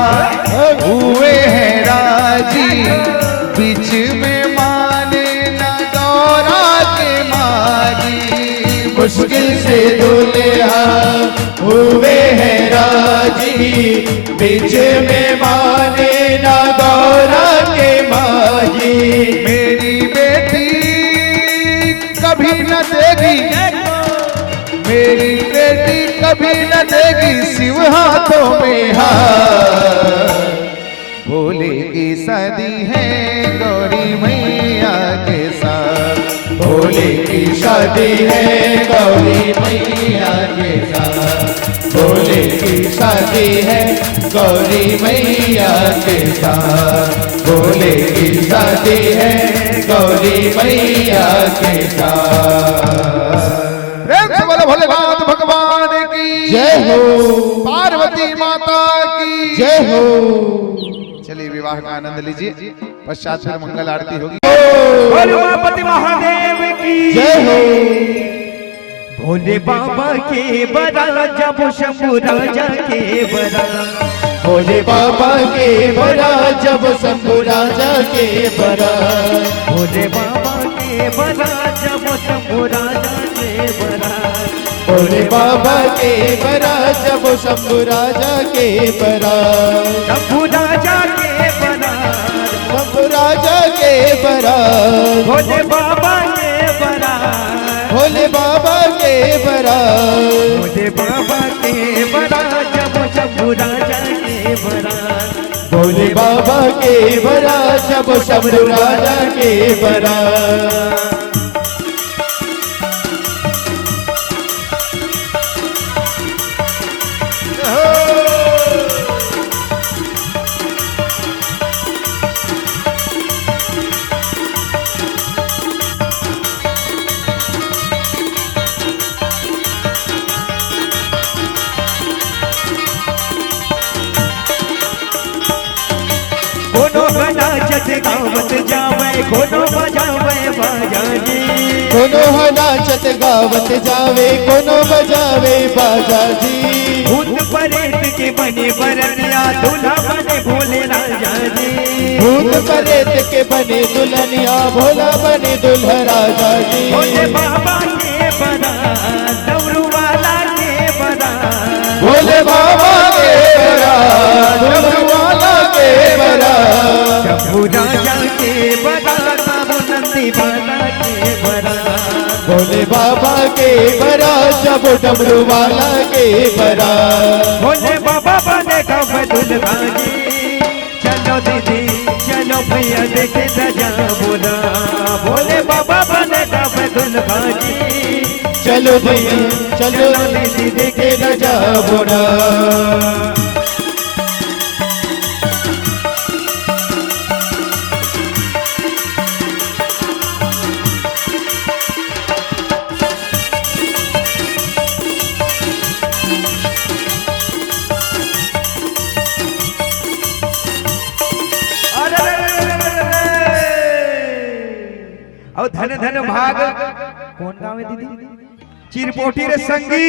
हुए हैं राजी, बीच में माने न गौरा के माजी। मुश्किल से दुल्हा हुए हैं राजी, बीच में माने ना गौरा के माजी। मेरी बेटी कभी न देगी, मेरी बेटी कभी न देगी शिव हाथों में हाथ। भोले की शादी है गौरी मैया के साथ, भोले की शादी है गौरी मैया के साथ, भोले की शादी है गौरी मैया के साथ, भोले की शादी है गौरी मैया के साथ। प्रेम से बोलो भोलेनाथ भगवान की जय हो, पार्वती माता की जय हो। चलिए विवाह का आनंद लीजिए, पश्चात फिर मंगल आरती होगी। बोल उमापति महादेव की जय हो। भोले बाबा के बड़ा जब शंभु राजा के बड़ा, भोले बाबा के बरा जब शंभु राजा के बरा भोले बाबा के बरा जब शंभु राजा के बरा भोले बाबा के बरा जब शंभु राजा के बरा शंभु राजा के बरा शंभु राजा के बरा भोले बाबा के बरा भोले बाबा के बरा भोले बाबा के बरा जब शंभु राजा के बरा भोले बाबा के बरा जब शंभु राजा के बरा गावत जावे कोनो बजावे बाजाजी कोनो नाचत गावत जावे कोनो बजावे बाजाजी भूत प्रेत के बने बरनिया दूल्हा बने भोले राजा जी भूत प्रेत के बने दुल्हनिया भोला बने दुल्हा राजा जी भोले बाबा के बरा डमरू वाला के बरा भोले बाबा के बरा डमरू वाला के बरा शंभु राजा के बरा बाबू नंदी बाला के बरा भोले बाबा के बरा जब डमरू वाला के बरा भोले बाबा बने कब दुल्हा जी चलो दीदी चलो भैया देखे सजा बोला भोले बाबा बने कब दुल्हा जी चलो भैया चलो दीदी देखे न जा बोला और धन धन भाग कौन गाँव है दीदी चिरपोटी रे संगी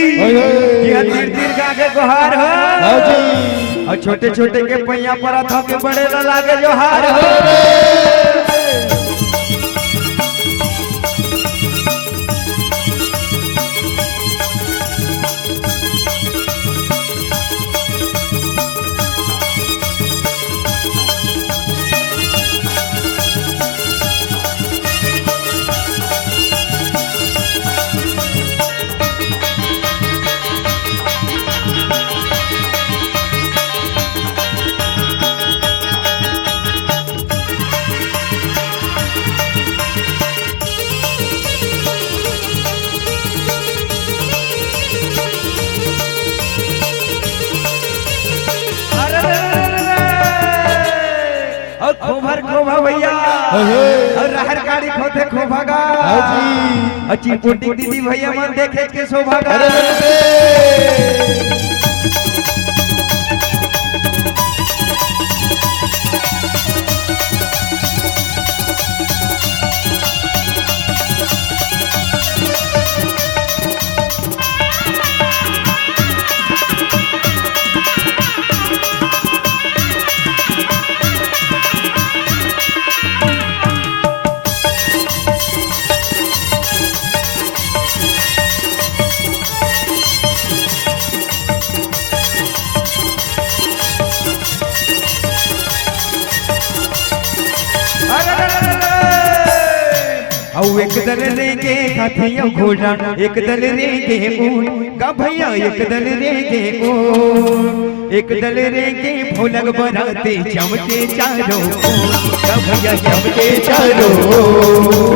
यह तीर तीर गा के गुहार हो और छोटे छोटे के पैया पर था के बड़े न लागे जोहार हो खोभर खोभा भैया और रहर गाड़ी खोते खोभागा और चिरपोटी दीदी भैया मन देखे के शोभागा एक दल रेंगे हाथियों घोड़ा एक दल रेंगे ऊंट का भैया एक दल रेंगे ऊंट एक दल रेंगे भोलक बराते चमके चारों का भैया चमके चारों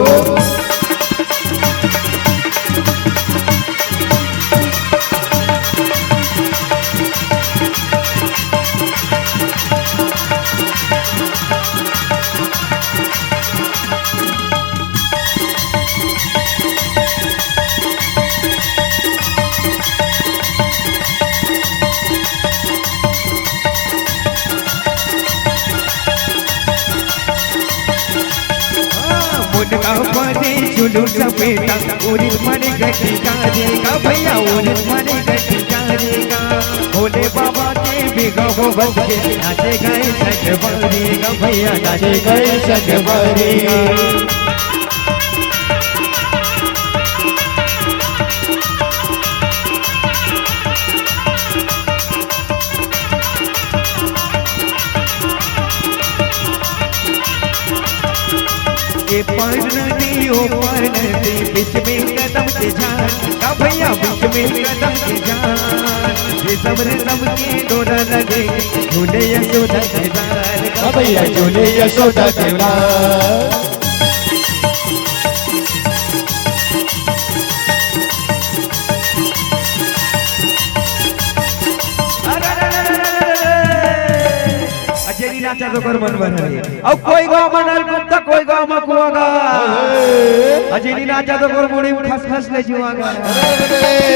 जुलूस बेटा उरित मरे गटी गारेगा भैया उरित मरे गटी गारेगा भोले बाबा के गाँव बंद के नाचे गए सकबारी गा भैया नाचे गए सकबारी बीच में कदम के जान का भैया बीच में कदम के जान ये सब रे सब के डोरा लगे झूले यशोदा के लाल का भैया झूले यशोदा के लाल नाचा तो कर मन बन अब कोई गाँव मनल कुत्ता कोई गाँव में कुआगा अजेली नाचा तो कर मुड़ी खस खस ले जुआगा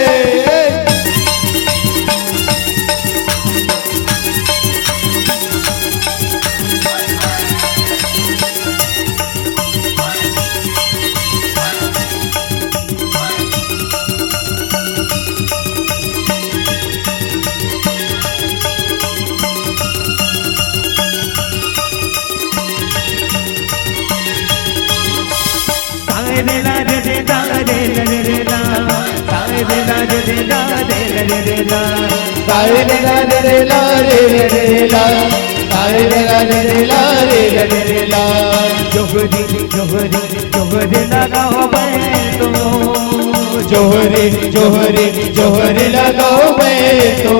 जोहरी जोहरी जोहरी लगाओ मैं तो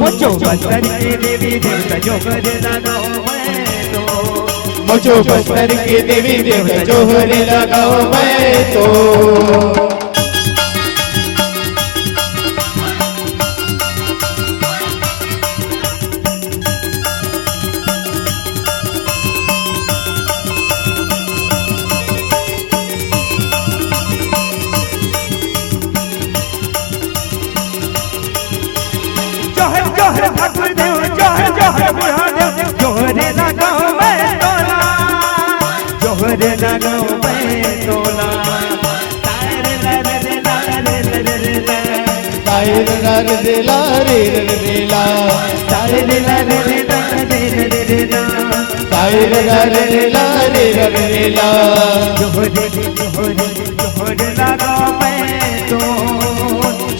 मुझो बस्तर की देवी देवता जोहरी लगाओ मैं तो मुझो बस्तर की देवी देवता जोहरी लगाओ मैं तो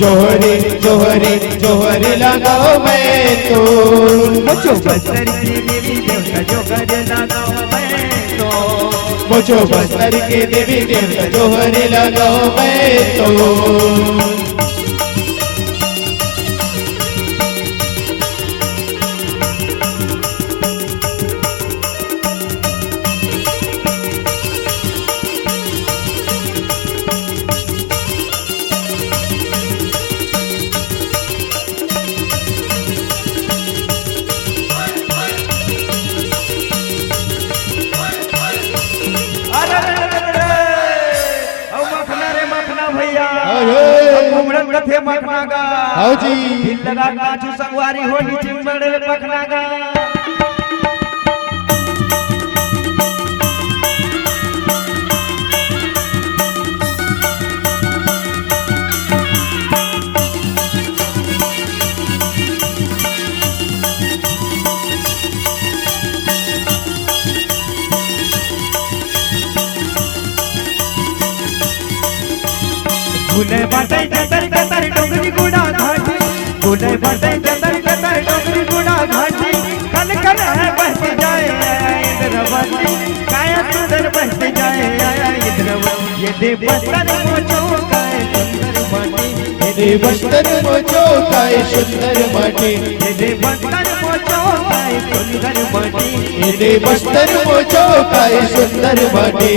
जोहरी जोहरी जोहरी लगाओ मैं तो मुझो बस्तर की देवी देवता जोहरी लगाओ मैं तो मुझो बस्तर की देवी देवता जोहरी लगाओ मैं तो कथे मखनागा हां जी दिल लगा नाचू संगवारी होली चिंबड़े पखनागा गुने बाटे जतर जतर डोंगरी गुड़ा घाटी गुने बाटे जतर जतर डोंगरी गुड़ा घाटी कल कल है बहती जाए इंद्रवती काया सुंदर बहती जाए इंद्रवती ये दे बस्तर मोचो काय सुंदर माटी ये दे बस्तर मोचो काय सुंदर माटी ये दे बस्तर मोचो काय सुंदर माटी ये दे बस्तर मोचो काय सुंदर माटी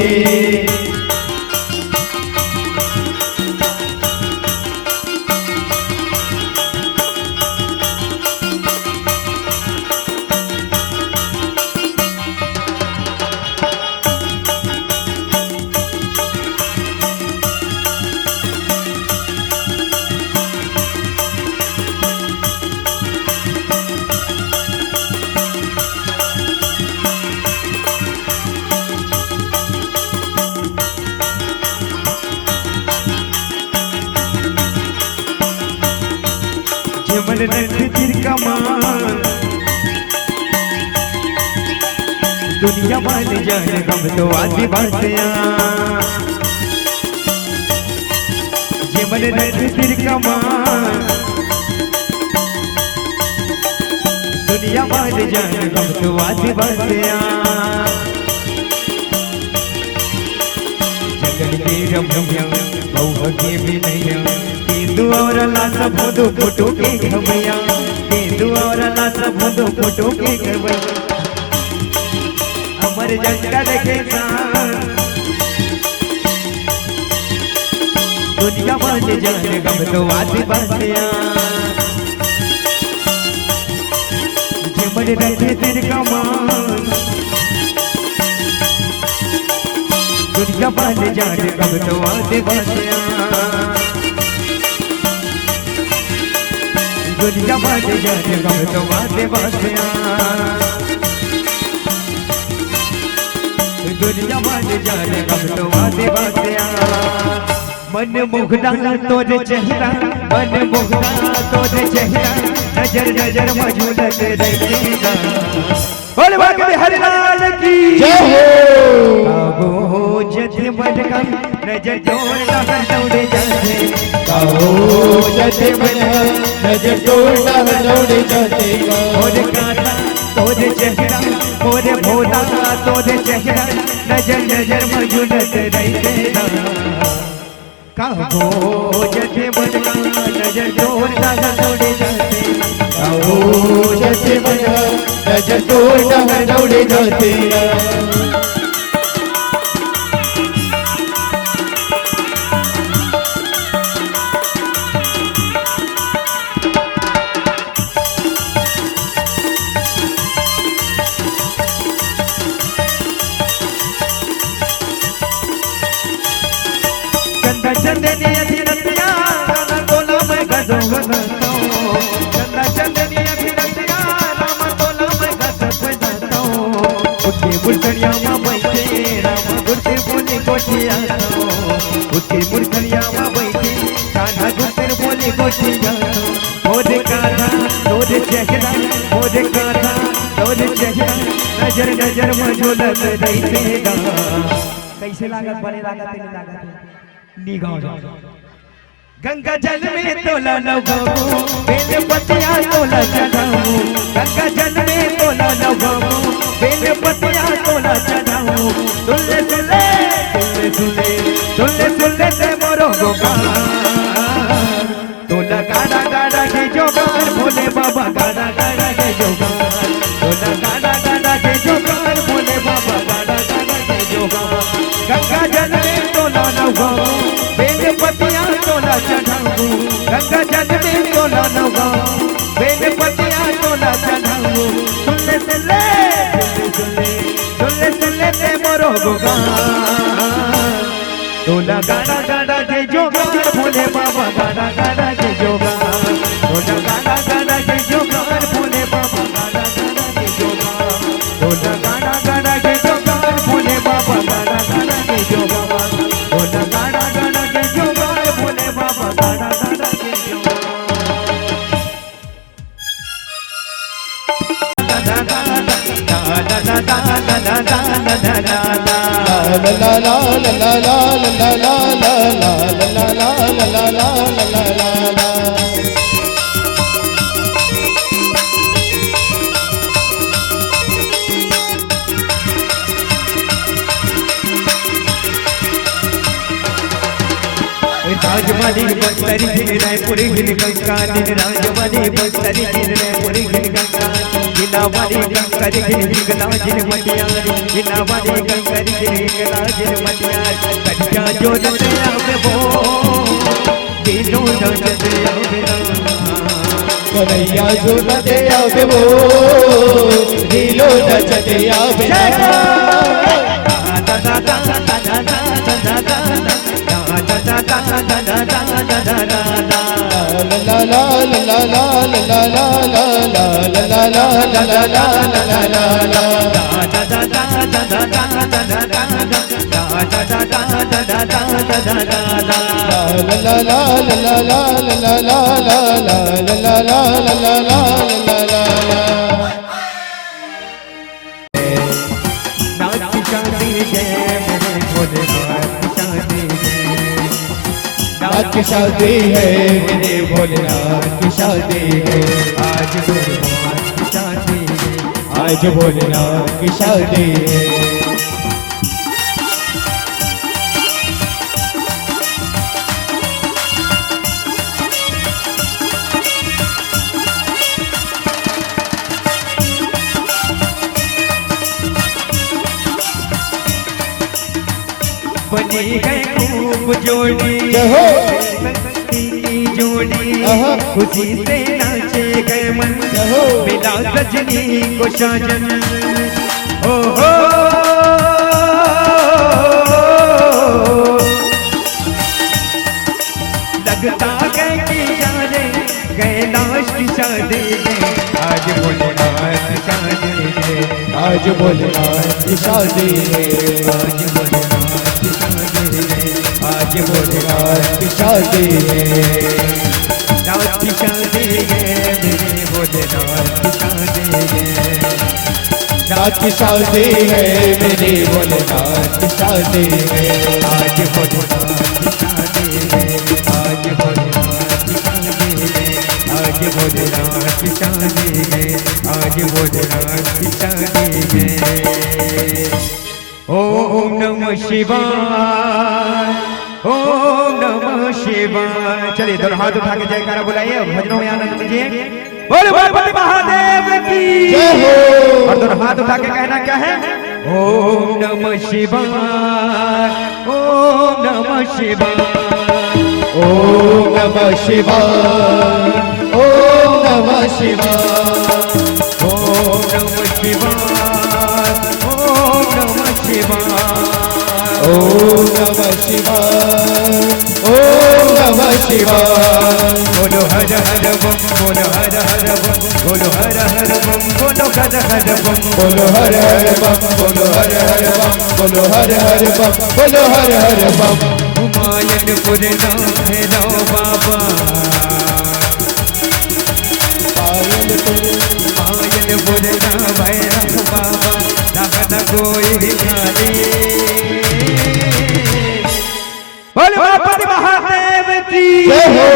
मन नंद चिर कमान दुनिया वाली जाने गम तो आदि बासिया जीवन रख फिर कमान दुनिया वाली जाने गम तो आदि बासिया जगत के रमैया बहु के बिनैया केंदु और लाश भोदो फोटो के घमैया केंदु और लाश भोदो फोटो के घमैया अमर जंगल देखे दुनिया वाले जाने गम तो आदि बासिया जीवन रखे तेरे कमान दुनिया वाले जाने गम तो आदि बासिया दुनिया वाले जाने गम तो आदि बासिया दुनिया वाले जाने गम तो आदि बासिया मन मुग्धा तोरे चेहरा मन मुग्धा तोरे चेहरा नजर नजर मझुलत रहेगा बोल बाके हरिलाल की जय हो काबो जथ मन का नजर जोड़ता दौड़े जाते काहो जते मन नजर जोड़ता दौड़े जाते और काटा तोरे चेहरा मोरे भोला तोरे चेहरा नजर नजर मझुलत रहेगा काहो जते मन का नजर जोड़ता दौड़े जाते काहो जते मन नजर जोड़ता दौड़े जाते चंदनी अधीरतिया राम तोला में गजो बजाता हूँ चंदा चंदनी अधीरतिया राम तोला में गजो बजाता हूँ उसकी मुर्खड़िया माँ बैठे राम गुरते बोली कोठिया उसकी मुर्खड़िया माँ बैठे कान्हा गुरते बोली कोठिया मोरे कान्हा तोरे चेहरा मोरे कान्हा तोरे चेहरा नजर नजर मझुलत रहेगा कैसे लागत बड़े लागत नहीं लागत निगाह गंगा जल में तोला लगाऊं बेल पतिया तोला चढ़ाऊं गंगा जल में तोला लगाऊं बेल पतिया तोला चढ़ाऊं सुले सुले सुले सुले सुले सुले से मोरो गोगार तोला गाड़ा गाड़ा के जोगार भोले बाबा गाड़ा गाड़ा के जोगार तोला गाड़ा गाड़ा के जोगार भोले बाबा गाड़ा गाड़ा के जोगार गंगा जल में तोला लगाऊं पतिया तोला चढ़ाऊं गंगा जल में तोला लगाऊं बेल पतिया तोला चढ़ाऊं सुले सुले सुले सुले सुले से मोरो गोगार तोला गाड़ा गाड़ा के जोगार भोले बाबा गाड़ा गाड़ा के जोगार तोला गाड़ा गाड़ा के जोगार भोले बाबा गाड़ा गाड़ा के जोगार तोला गाड़ा गाड़ा के जोगार भोले बाबा गाड़ा गाड़ा के जोगार तोला गाड़ा गाड़ा के जोगार भोले बाबा गाड़ा गाड़ा के जोगार la la la la la la la la la la la la la la la la Rajwadi बस्तरी दिन रायपुर हिल गंगा दिन राजवाड़ी बस्तरी दिन रायपुर हिल गंगा जिलावाड़ी गंगरी दिन हिंगला जिन मटियारी जिलावाड़ी गंगरी दिन हिंगला जिन मटियारी कटिया जो नचे आवे वो दिलों नचे आवे कन्हैया जो नचे आवे वो दिलों नचे आवे भोलेनाथ की शादी है, मेरे भोलेनाथ की शादी है। आज भोलेनाथ की शादी है, आज भोलेनाथ की शादी है। बनी है खूब जोड़ी, जय हो। की जोड़ी, आहा। खुशी से नाचे गए मन, जय हो। मिला सजनी को साजन। ओ हो लगता है कि जाने गए लाश की शादी में, आज भोलेनाथ की शादी है, आज भोलेनाथ की शादी है। आज भोलेनाथ की शादी है, आज भोलेनाथ की शादी है। भोलेनाथ की शादी है, मेरे भोलेनाथ की शादी है। नाथ की शादी है, मेरे भोलेनाथ की शादी है। आज भोलेनाथ की शादी है, आज भोलेनाथ की शादी है, आज भोलेनाथ की शादी है, आज भोलेनाथ की शादी है। ओम नमः शिवाय, ओम नमः शिवाय। चलिए दोनों हाथ उठा के जयकारा बुलाइए, भजनों में आनंद लीजिए। बोलो गणपति महादेव की जय हो। और दोनों हाथ उठा के कहना क्या है? ओम नमः शिवाय, ओम नमः शिवाय, ओम नमः शिवाय, ओम नमः शिवाय, ओम नमः शिवाय, ओम नमः शिवाय, ओम नमः शिवाय, ओम नमः शिवाय। बोलो हर हर बम, बोलो हर हर बम, बोलो हर हर बम, बोलो हर हर बम, बोलो हर हर बम, बोलो हर हर बम, बोलो हर हर बम, बोलो हर हर बम। हुमायूंपुर नाम है राव बाबा, हुमायूंपुर नाम है राव बाबा, लगन कोई भिखारी। बोलो गणपति महादेव की जय हो।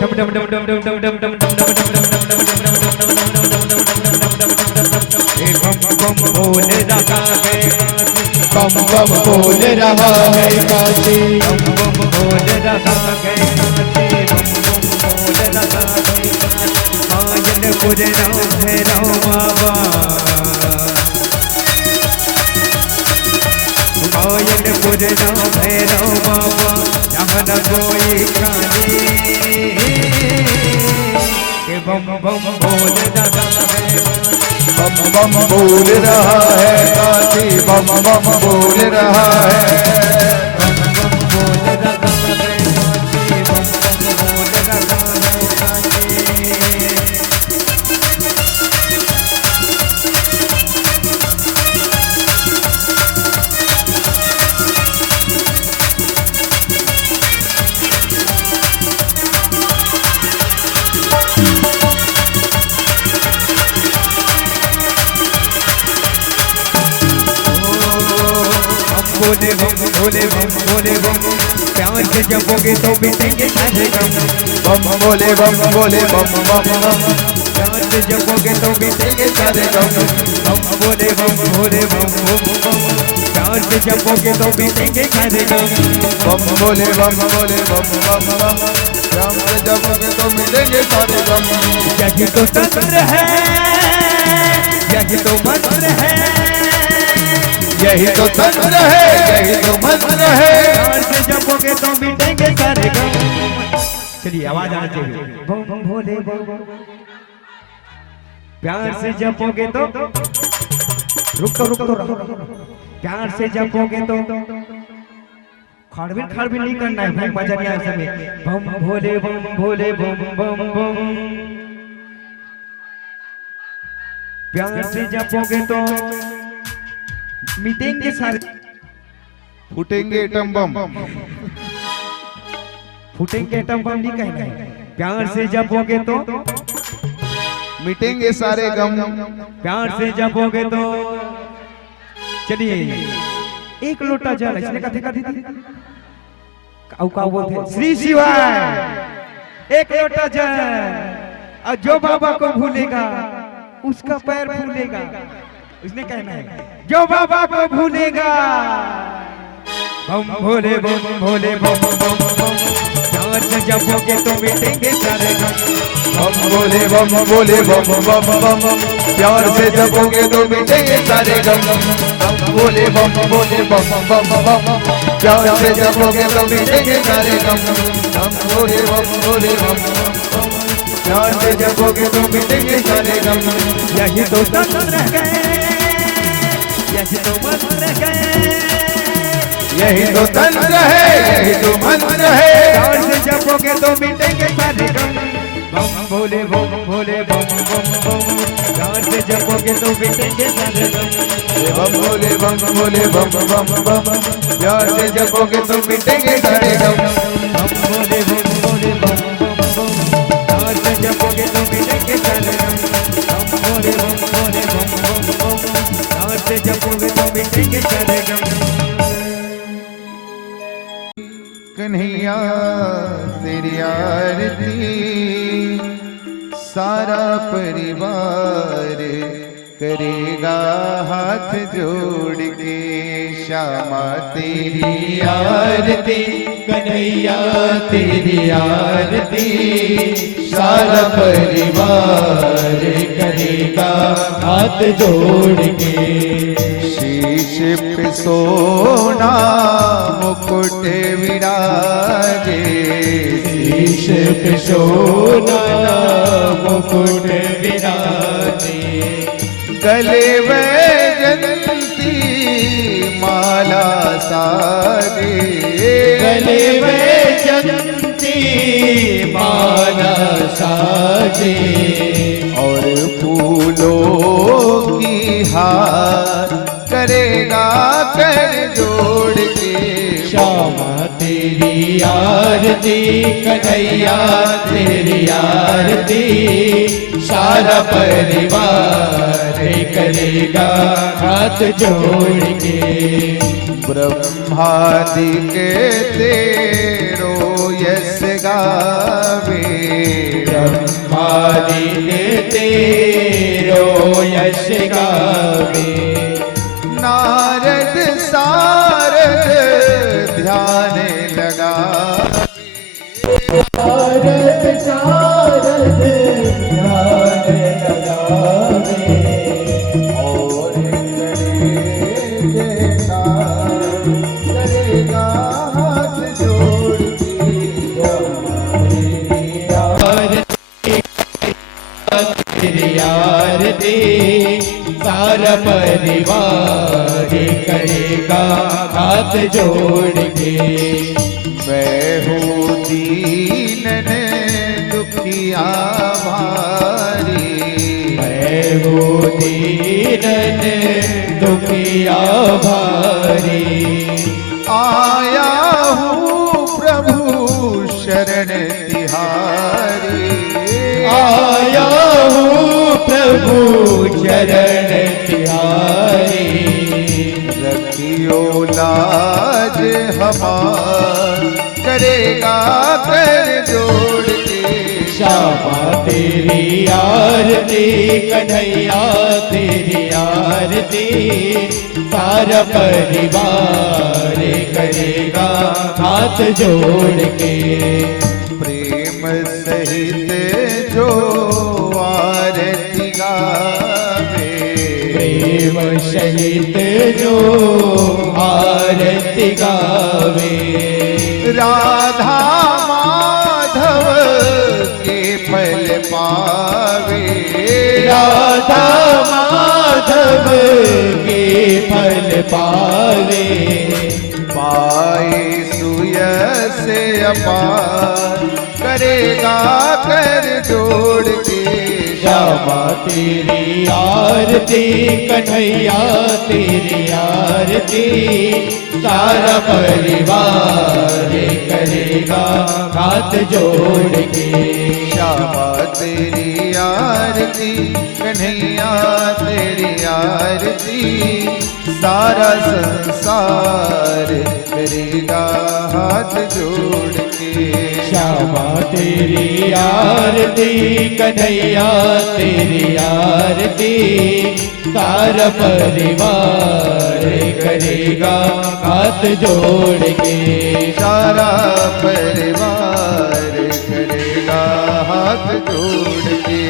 डम डम डम डम डम डम डम डम डम डम डम डम डम डम बम बोल रहा है, बम बम बोल रहा है काशी, बम बम बोल रहा है काशी, बम बम बोल रहा है काशी। मायनपुर राम है राव बाबा, मायनपुर राम है राव बाबा, यहाँ न कोई खाली के बम बम बोल रहा है, बम बम बोल रहा है काशी, बम बम बोल रहा है। बम बम बोल रहा है काशी, बम बम बोल रहा है काशी। बोले बम, बोले बम, बोले बम, प्यार से जपोगे तो मिटेंगे सारे गम। बम बोले बम, बोले बम बम बम, प्यार से जपोगे तो मिटेंगे सारे गम। हम बोले बम, बोले बम बम बम, प्यार से जपोगे तो मिटेंगे सारे गम। बम बोले बम, बोले बम बम बम, राम से जपोगे तो मिलेंगे सारे गम। यही तो तंत्र है, यही तो मंत्र है, यही तो तंत्र है, यही तो मंत्र है। प्यार से जपोगे तो मिटेंगे सारे गम। चलिए आवाज आना चाहिए। बम बम भोले बम, प्यार से जपोगे तो रुक तो प्यार से जपोगे तो खड़बिल खड़बिल नहीं करना है भाई, मजा नहीं आया समय। बम भोले बम, भोले बम बम बम, प्यार से जपोगे तो मिटेंगे सारे, फूटेंगे एटम बम, फूटेंगे एटम बम नहीं कहना है। प्यार से जपोगे तो मिटेंगे सारे गम। प्यार से जपोगे तो चलिए एक लोटा जल इसने कथे कथे का बोलते श्री शिवाय एक लोटा जल और जो बाबा को भूलेगा उसका पैर फूलेगा। उसने कहना है जो बाबा को भूलेगा बम भोले बम भोले बम बम बम प्यार से जपोगे तो मिटेंगे सारे गम। बम भोले बम भोले बम बम बम प्यार से जपोगे तो मिटेंगे सारे गम। बम भोले बम भोले बम बम बम प्यार से जपोगे तो मिटेंगे सारे गम। बम भोले बम भोले बम बम प्यार से जपोगे तो मिटेंगे सारे गम। यही तो तन रह गए, यही तो मन रह गए, यही तो तंत्र है, यही तो मंत्र है। प्यार से जपोगे तो मिटेंगे सारे गम। बम भोले बम बम बम प्यार से जपोगे तो मिटेंगे सारे गम। बम भोले बम भोले बम बम बम प्यार से जपोगे तो मिटेंगे सारे गम। बम भोले बम बम बम प्यार से जपोगे तो मिटेंगे सारे गम। बम भोले बम बम प्यार से जपोगे तो मिटेंगे सारे गम। कन्हैया तेरी आरती सारा परिवार करेगा हाथ जोड़ के। श्यामा तेरी आरती कन्हैया तेरी आरती सारा परिवार करेगा हाथ जोड़ के। शीश पे सोना मुकुट विराजे, शीश पे सोना मुकुट विराजे। गले वैजंती माला साजे, गले वैजंती माला साजे। और फूलों की हार करेगा कर जोड़ के। श्यामा तेरी आरती कन्हैया तेरी आरती सारा परिवार करेगा हाथ जोड़ के। ब्रह्मादि के तेरो यश गावे, ब्रह्मादि के तेरो यश गावे। नारद सारद ध्यान लगावे, नारद सारद ध्यान लगावे। और करेगा हाथ जोड़ तेरी आरती सारा परिवार करेगा हाथ जोड़ के। मैं हूँ दीनन दुखिया भारी, मैं हूँ दीनन दुखिया भारी। आया हूँ प्रभु शरण तिहारी, आया हूँ प्रभु शरण तिहारी। रखियो लाज हमार करेगा कर जोड़ के। श्यामा तेरी आरती कन्हैया तेरी आरती सारा परिवार करेगा हाथ जोड़ के। प्रेम सहित जो आरती गावे, प्रेम सहित जो आरती गावे। राधा माधव के फल पावे, राधा माधव के फल पावे। पाए सुयस अपार करेगा कर जोड़ के। श्यामा तेरी आरती कन्हैया तेरी आरती सारा परिवार करेगा हाथ जोड़ के। श्यामा तेरी आरती कन्हैया तेरी आरती सारा संसार करेगा हाथ जोड़ के। श्यामा तेरी आरती, कन्हैया तेरी आरती, सारा परिवार करेगा हाथ जोड़ के। सारा परिवार करेगा हाथ जोड़ के।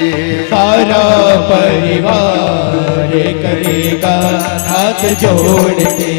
सारा परिवार करेगा हाथ जोड़ के।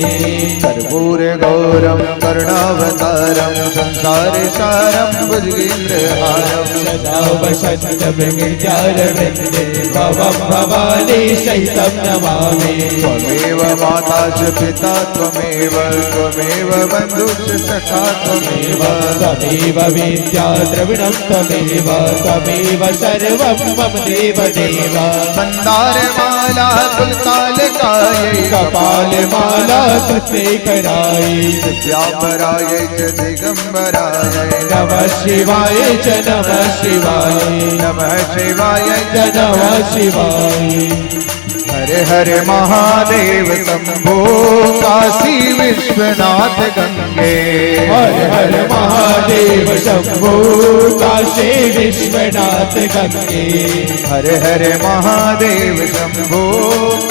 कर्पूर गौरम करुणावतारम संसार सारम भुजगेन्द्रहारम। सदा वसंतम गिरिजारविंदे भवं भवानी सहितं नमामि। त्वमेव माता च पिता त्वमेव, त्वमेव बन्धुश्च सखा त्वमेव। त्वमेव विद्या द्रविणं त्वमेव, त्वमेव सर्वं मम देव देव। मन्दारमाला पुलकालकायै कपालमाला तुसे कराई। दिव्याम्बरायै च दिगम्बरायै नमः शिवाय च नमः शिवाय, नमः शिवाय च नमः शिवाय। हर हर महादेव शंभो काशी विश्वनाथ गंगे। हर हर महादेव शंभो काशी विश्वनाथ गंगे। हर हर महादेव शंभो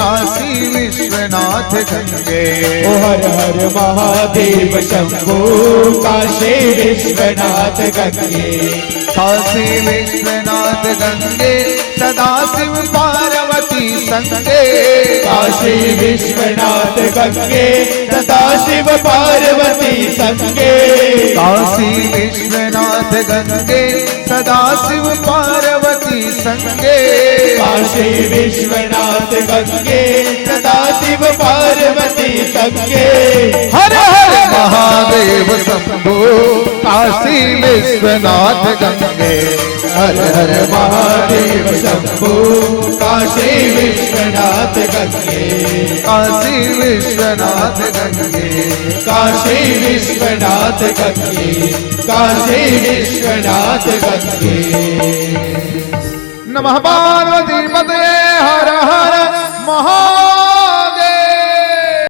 काशी विश्वनाथ गंगे। ओ हर हर महादेव शंभो काशी विश्वनाथ गंगे। काशी विश्वनाथ गंगे सदा शिव पार्वती संगे। काशी विश्वनाथ गंगे सदा शिव पार्वती संगे। काशी विश्वनाथ गंगे सदा शिव पार्वती संगे। काशी विश्वनाथ गंगे सदा शिव पार्वती संगे। हर हर महादेव शंभो काशी विश्वनाथ गंगे। हर हर महादेव शंभो काशी विश्वनाथ गंगे। काशी विश्वनाथ गंगे। काशी विश्वनाथ गंगे, काशी विश्वनाथ गंगे। नमः पार्वती पतये हर